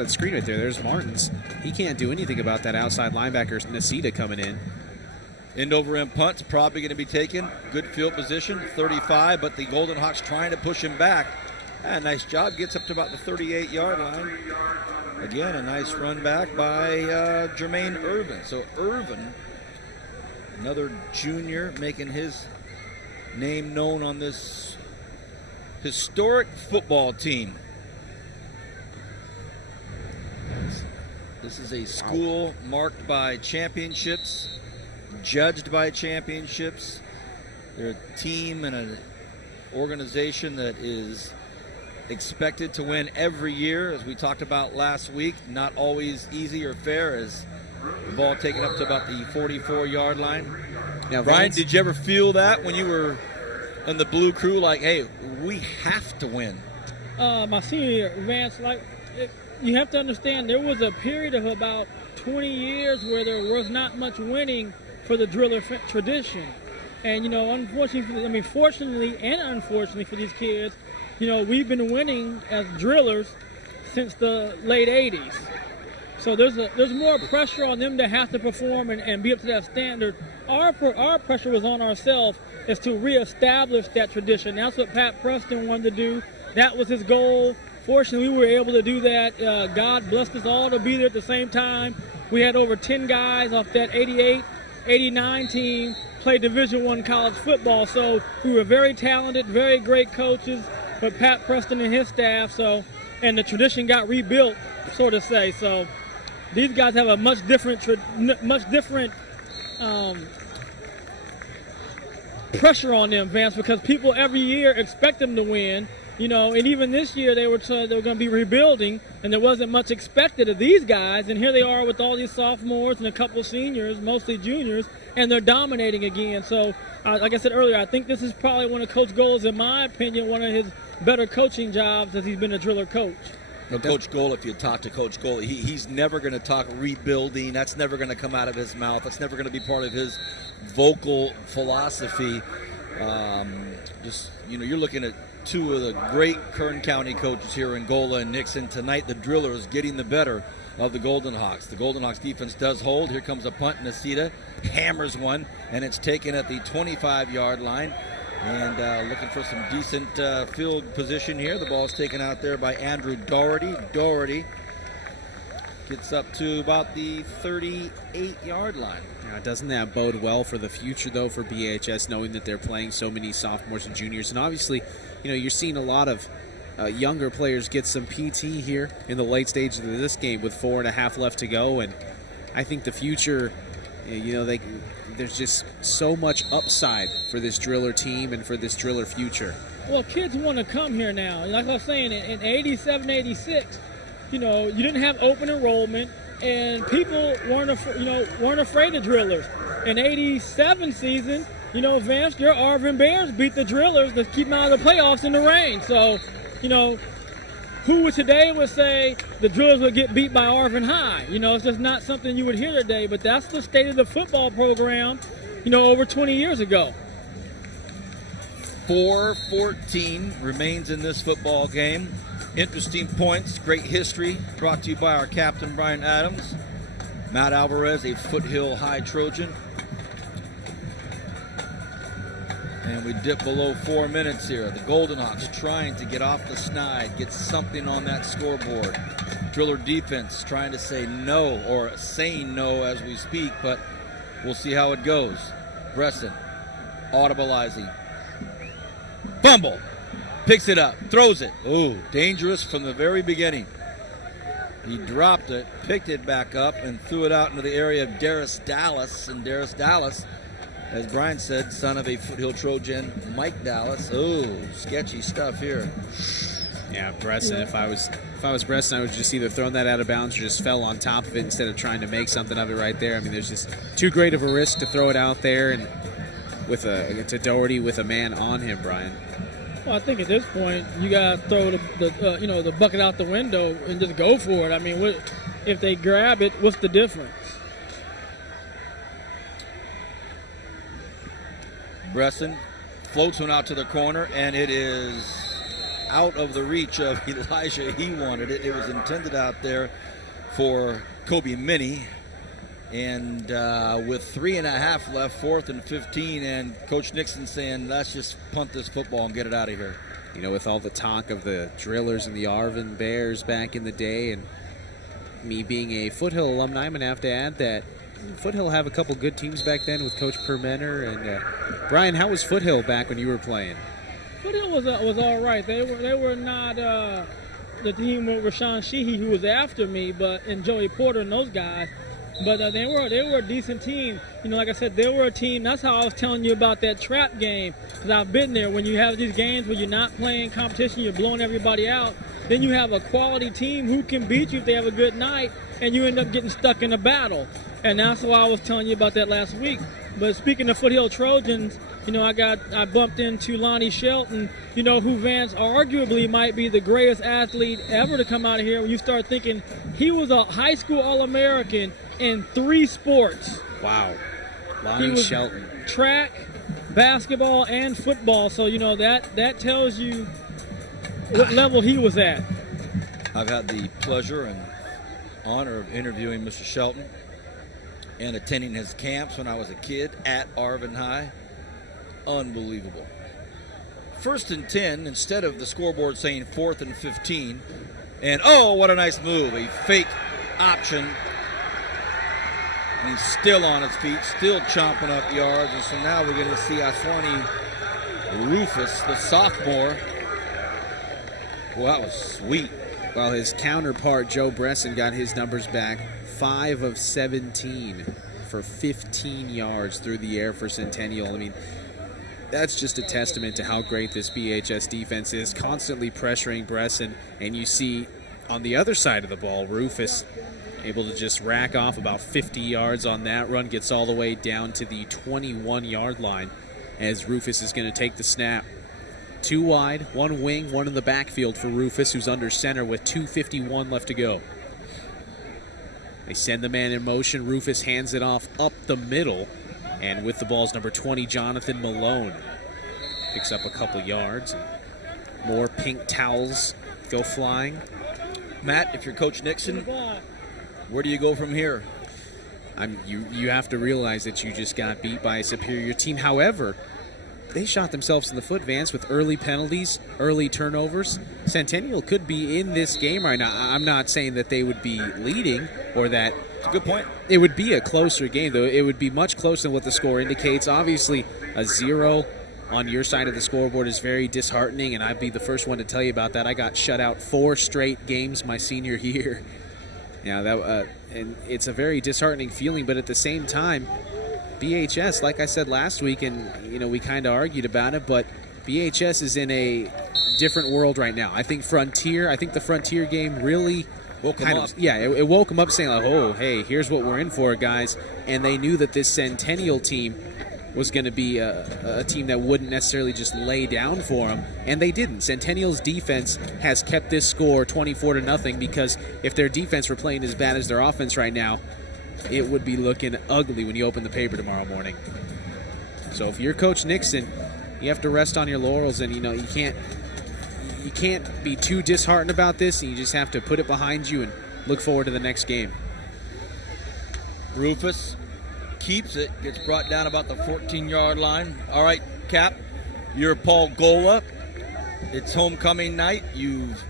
screen right there, there's Martins. He can't do anything about that outside linebacker, Nacita, coming in. End over end punt's probably going to be taken. Good field position, 35, but the Golden Hawks trying to push him back. Nice job. Gets up to about the 38-yard line. Again, a nice run back by Jermaine Irvin. So Irvin, another junior, making his name known on this historic football team. This is a school marked by championships, judged by championships. They're a team and an organization that is expected to win every year, as we talked about last week. Not always easy or fair, as the ball taken up to about the 44-yard line. Now, Brian, did you ever feel that when you were in the blue crew, like, hey, we have to win? My senior year, Vance, you have to understand there was a period of about 20 years where there was not much winning for the driller tradition. And, unfortunately, fortunately and unfortunately for these kids, we've been winning as drillers since the late 80s. So there's more pressure on them to have to perform and be up to that standard. Our pressure was on ourselves is to reestablish that tradition. That's what Pat Preston wanted to do. That was his goal. Fortunately, we were able to do that. God blessed us all to be there at the same time. We had over 10 guys off that 88, 89 team play Division I college football. So we were very talented, very great coaches, but Pat Preston and his staff. And the tradition got rebuilt, so to say. So these guys have a much different pressure on them, Vance, because people every year expect them to win. And even this year they were going to be rebuilding, and there wasn't much expected of these guys. And here they are with all these sophomores and a couple of seniors, mostly juniors, and they're dominating again. So, like I said earlier, I think this is probably one of Coach Gold's, in my opinion, one of his better coaching jobs as he's been a driller coach. Now, Coach Gold, if you talk to Coach Gold, he's never going to talk rebuilding. That's never going to come out of his mouth. That's never going to be part of his vocal philosophy. You're looking at two of the great Kern County coaches here in Gola and Nixon. Tonight, the drillers getting the better of the Golden Hawks. The Golden Hawks defense does hold. Here comes a punt. Nacita hammers one, and it's taken at the 25-yard line. And looking for some decent field position here. The ball is taken out there by Andrew Doherty. Doherty gets up to about the 38-yard line. Yeah, doesn't that bode well for the future, though, for BHS, knowing that they're playing so many sophomores and juniors? And obviously, you're seeing a lot of younger players get some PT here in the late stages of this game with 4.5 left to go. And I think the future, there's just so much upside for this driller team and for this driller future. Well, kids want to come here now. Like I was saying, in 87, 86, you didn't have open enrollment, and people weren't afraid of drillers. In 87 season, Vance, your Arvin Bears beat the drillers to keep them out of the playoffs in the rain. So, who today would say the drillers would get beat by Arvin High? It's just not something you would hear today, but that's the state of the football program, over 20 years ago. 4:14 remains in this football game. Interesting points, great history, brought to you by our captain, Brian Adams. Matt Alvarez, a Foothill High Trojan. And we dip below 4 minutes here. The Golden Hawks trying to get off the snide, get something on that scoreboard. Driller defense trying to say no, or saying no as we speak, but we'll see how it goes. Bresson audibilizing. Fumble. Picks it up, throws it. Ooh, dangerous from the very beginning. He dropped it, picked it back up, and threw it out into the area of Darius Dallas. And Darius Dallas, as Brian said, son of a Foothill Trojan, Mike Dallas. Ooh, sketchy stuff here. Yeah, Bresson, if I was Bresson, I would just either thrown that out of bounds or just fell on top of it instead of trying to make something of it right there. I mean, there's just too great of a risk to throw it out there and to Doherty with a man on him, Brian. Well, I think at this point you gotta throw the bucket out the window and just go for it. I mean, if they grab it, what's the difference? Bresson floats one out to the corner, and it is out of the reach of Elijah. He wanted it. It was intended out there for Kobe Minnie. And with 3.5 left, 4th and 15, and Coach Nixon saying, let's just punt this football and get it out of here. With all the talk of the drillers and the Arvin Bears back in the day, and me being a Foothill alumni, I'm going to have to add that Foothill have a couple good teams back then with Coach Permenter. And Brian, how was Foothill back when you were playing? Foothill was all right. They were not the team with Rashawn Sheehy, who was after me, and Joey Porter and those guys. But they were a decent team. Like I said, they were a team. That's how I was telling you about that trap game, because I've been there. When you have these games where you're not playing competition, you're blowing everybody out, then you have a quality team who can beat you if they have a good night, and you end up getting stuck in a battle. And that's why I was telling you about that last week. But speaking of Foothill Trojans, I bumped into Lonnie Shelton, who Vance arguably might be the greatest athlete ever to come out of here. When you start thinking he was a high school All-American in 3 sports. Wow. Lonnie Shelton. Track, basketball, and football. So, that tells you what level he was at. I've had the pleasure and honor of interviewing Mr. Shelton and attending his camps when I was a kid at Arvin High. Unbelievable. 1st and 10 instead of the scoreboard saying 4th and 15. And oh, what a nice move. A fake option. And he's still on his feet, still chomping up yards. And so now we're going to see Aswani Rufus, the sophomore. Well, that was sweet. Well, his counterpart, Joe Bresson, got his numbers back. 5 of 17 for 15 yards through the air for Centennial. I mean, that's just a testament to how great this BHS defense is, constantly pressuring Bresson. And you see on the other side of the ball, Rufus able to just rack off about 50 yards on that run, gets all the way down to the 21-yard line as Rufus is going to take the snap. 2 wide, 1 wing, 1 in the backfield for Rufus, who's under center with 2:51 left to go. They send the man in motion. Rufus hands it off up the middle. And with the ball's number 20, Jonathan Malone. Picks up a couple yards. And more pink towels go flying. Matt, if you're Coach Nixon, where do you go from here? You have to realize that you just got beat by a superior team. However, they shot themselves in the foot, Vance, with early penalties, early turnovers. Centennial could be in this game right now. I'm not saying that they would be leading or that. It's a good point. It would be a closer game, though. It would be much closer than what the score indicates. Obviously, a 0 on your side of the scoreboard is very disheartening, and I'd be the first one to tell you about that. I got shut out 4 straight games my senior year. And it's a very disheartening feeling, but at the same time, BHS, like I said last week, and we kind of argued about it, but BHS is in a different world right now. I think the Frontier game really woke them up. It woke them up, saying like, oh, hey, here's what we're in for, guys. And they knew that this Centennial team was going to be a team that wouldn't necessarily just lay down for them, and they didn't. Centennial's defense has kept this score 24-0 because if their defense were playing as bad as their offense right now, it would be looking ugly when you open the paper tomorrow morning. So if you're Coach Nixon, you have to rest on your laurels, and you can't be too disheartened about this, and you just have to put it behind you and look forward to the next game. Rufus keeps it, gets brought down about the 14-yard line. All right, Cap, you're Paul Gola. It's homecoming night. You've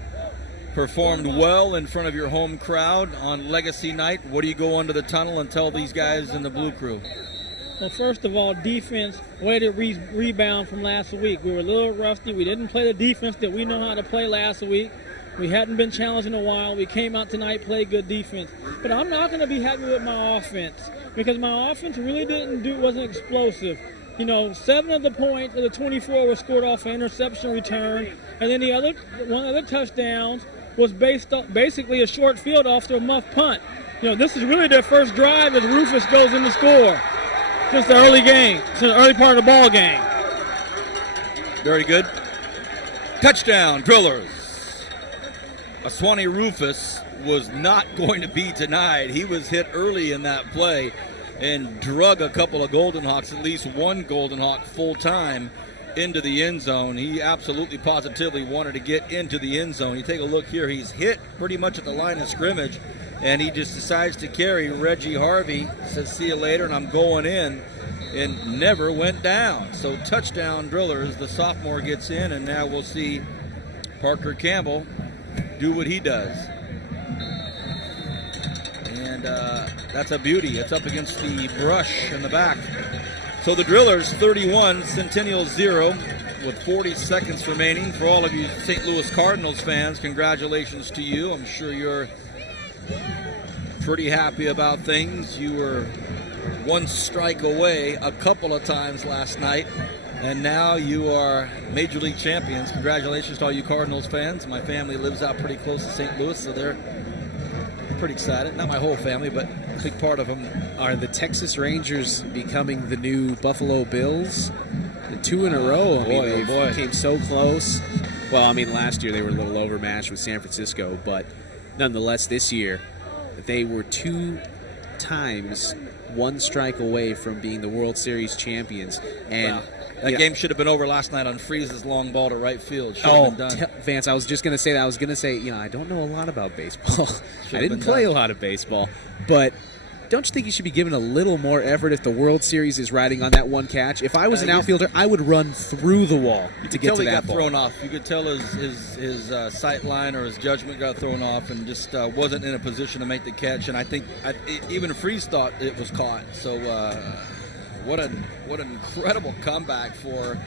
performed well in front of your home crowd on Legacy Night. What do you go under the tunnel and tell these guys in the Blue Crew? Well, first of all, defense, way to rebound from last week. We were a little rusty. We didn't play the defense that we know how to play last week. We hadn't been challenged in a while. We came out tonight, played good defense. But I'm not going to be happy with my offense because my offense really wasn't explosive. 7 of the points of the 24 were scored off an interception return, and then one of the touchdowns was basically a short field after a muff punt. This is really their first drive as Rufus goes in to score. Since the early game, since the early part of the ball game. Very good. Touchdown, Drillers. Aswani Rufus was not going to be denied. He was hit early in that play and drug a couple of Golden Hawks, at least one Golden Hawk full time, into the end zone. He absolutely positively wanted to get into the end zone. You take a look here, he's hit pretty much at the line of scrimmage, and he just decides to carry. Reggie Harvey says, see you later, and I'm going in, and never went down. So touchdown, Drillers. The sophomore gets in, and now we'll see Parker Campbell do what he does. And that's a beauty. It's up against the brush in the back. So the Drillers 31, Centennial 0. with 40 seconds remaining. For all of you St. Louis Cardinals fans, congratulations to you. I'm sure you're pretty happy about things. You were one strike away a couple of times last night, and now you are Major League champions. Congratulations to all you Cardinals fans. My family lives out pretty close to St. Louis, so they're pretty excited. Not my whole family, but a big part of them. Are the Texas Rangers becoming the new Buffalo Bills? The 2 in a row. I mean, they came so close. Well, I mean, last year they were a little overmatched with San Francisco, but nonetheless, this year they were 2 times one strike away from being the World Series champions. And that game should have been over last night on Freese's long ball to right field. Should have been done. Vance, I was just going to say that. I was going to say, I don't know a lot about baseball. I didn't play a lot of baseball. But don't you think you should be given a little more effort if the World Series is riding on that one catch? If I was an outfielder, I would run through the wall to get to that ball. Thrown off. You could tell his sight line or his judgment got thrown off and just wasn't in a position to make the catch. And I think even Freese thought it was caught. So what an incredible comeback for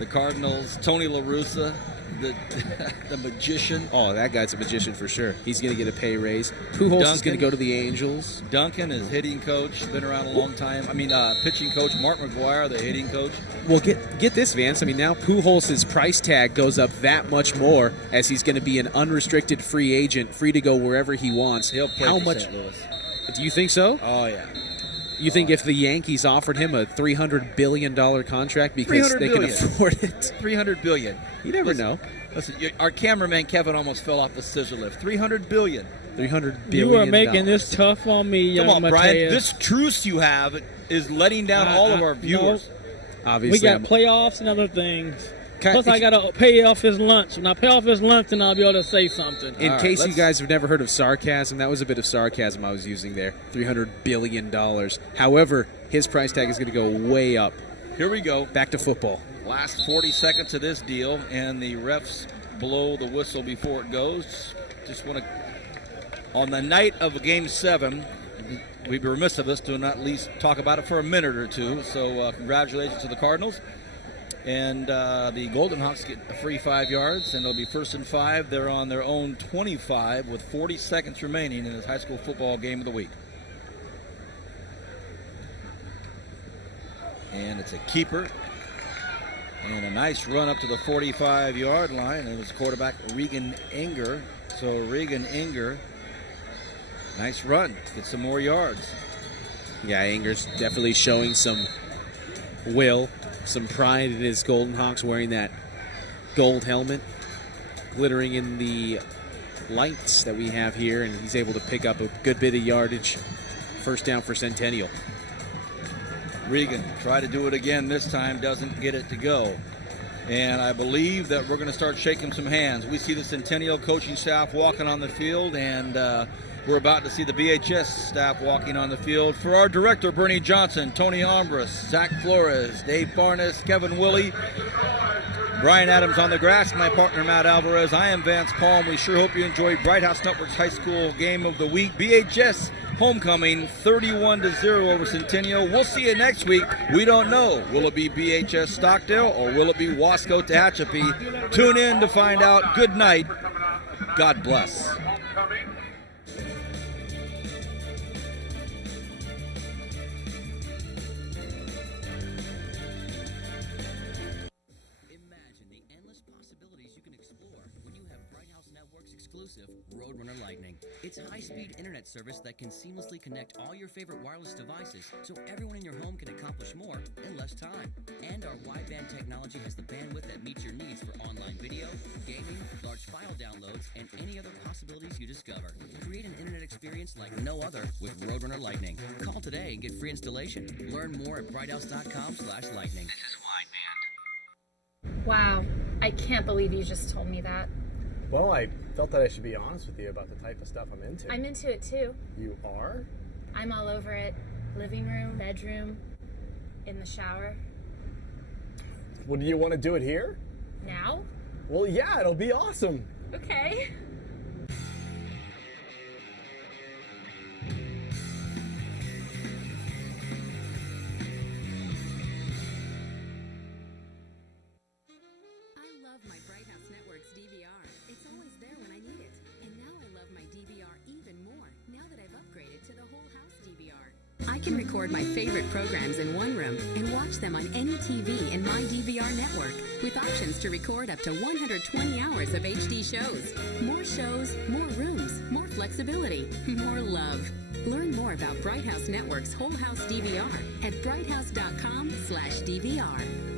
the Cardinals. Tony La Russa, the magician. Oh, that guy's a magician for sure. He's going to get a pay raise. Pujols is going to go to the Angels. Duncan is hitting coach, been around a long time. I mean, pitching coach. Mark McGuire, the hitting coach. Well, get this, Vance. I mean, now Pujols' price tag goes up that much more as he's going to be an unrestricted free agent, free to go wherever he wants. He'll play for St. Louis. Do you think so? Oh, yeah. You think if the Yankees offered him a $300 billion contract because they can afford it? $300 billion. You never know. Listen, our cameraman Kevin almost fell off the scissor lift. $300 billion. $300 billion. You are making this tough on me, young Come on, Mateus. Brian. This truce you have is letting down all of our viewers. No. Obviously, we got playoffs and other things. Plus, I got to pay off his lunch. When I pay off his lunch, then I'll be able to say something. In case you guys have never heard of sarcasm, that was a bit of sarcasm I was using there. $300 billion. However, his price tag is going to go way up. Here we go. Back to football. Last 40 seconds of this deal, and the refs blow the whistle before it goes. Just want to, on the night of Game 7, we'd be remiss of us to not at least talk about it for a minute or two. So congratulations to the Cardinals. And the Golden Hawks get a free 5 yards, and it'll be 1st and 5. They're on their own 25 with 40 seconds remaining in this high school football game of the week. And it's a keeper. And a nice run up to the 45-yard line. And it was quarterback Regan Inger. So Regan Inger, nice run. Get some more yards. Yeah, Inger's definitely showing some will, some pride in his Golden Hawks, wearing that gold helmet, glittering in the lights that we have here, and he's able to pick up a good bit of yardage. 1st down for Centennial. Regan try to do it again this time, doesn't get it to go. And I believe that we're going to start shaking some hands. We see the Centennial coaching staff walking on the field, and we're about to see the BHS staff walking on the field. For our director, Bernie Johnson, Tony Ombras, Zach Flores, Dave Barnes, Kevin Willie, Brian Adams on the grass, my partner Matt Alvarez. I am Vance Palm. We sure hope you enjoyed Bright House Network's high school game of the week. BHS homecoming 31-0 over Centennial. We'll see you next week. We don't know. Will it be BHS Stockdale or will it be Wasco Tehachapi? Tune in to find out. Good night. God bless. Imagine the endless possibilities you can explore when you have Bright House Network's exclusive Roadrunner Lightning. It's high-speed internet service that can seamlessly connect all your favorite wireless devices so everyone in your home can accomplish more in less time. And our wideband technology has the bandwidth that meets your needs for online video, gaming, large file downloads, and any other possibilities you discover. Create an internet experience like no other with Roadrunner Lightning. Call today and get free installation. Learn more at brighthouse.com/lightning. This is wideband. Wow, I can't believe you just told me that. Well, I felt that I should be honest with you about the type of stuff I'm into. I'm into it too. You are? I'm all over it. Living room, bedroom, in the shower. Well, do you want to do it here? Now? Well, yeah, it'll be awesome. Okay. I can record my favorite programs in one room and watch them on any TV in my DVR network, with options to record up to 120 hours of HD shows. More rooms, more flexibility, more love. Learn more about Bright House Network's Whole House DVR at brighthouse.com/DVR.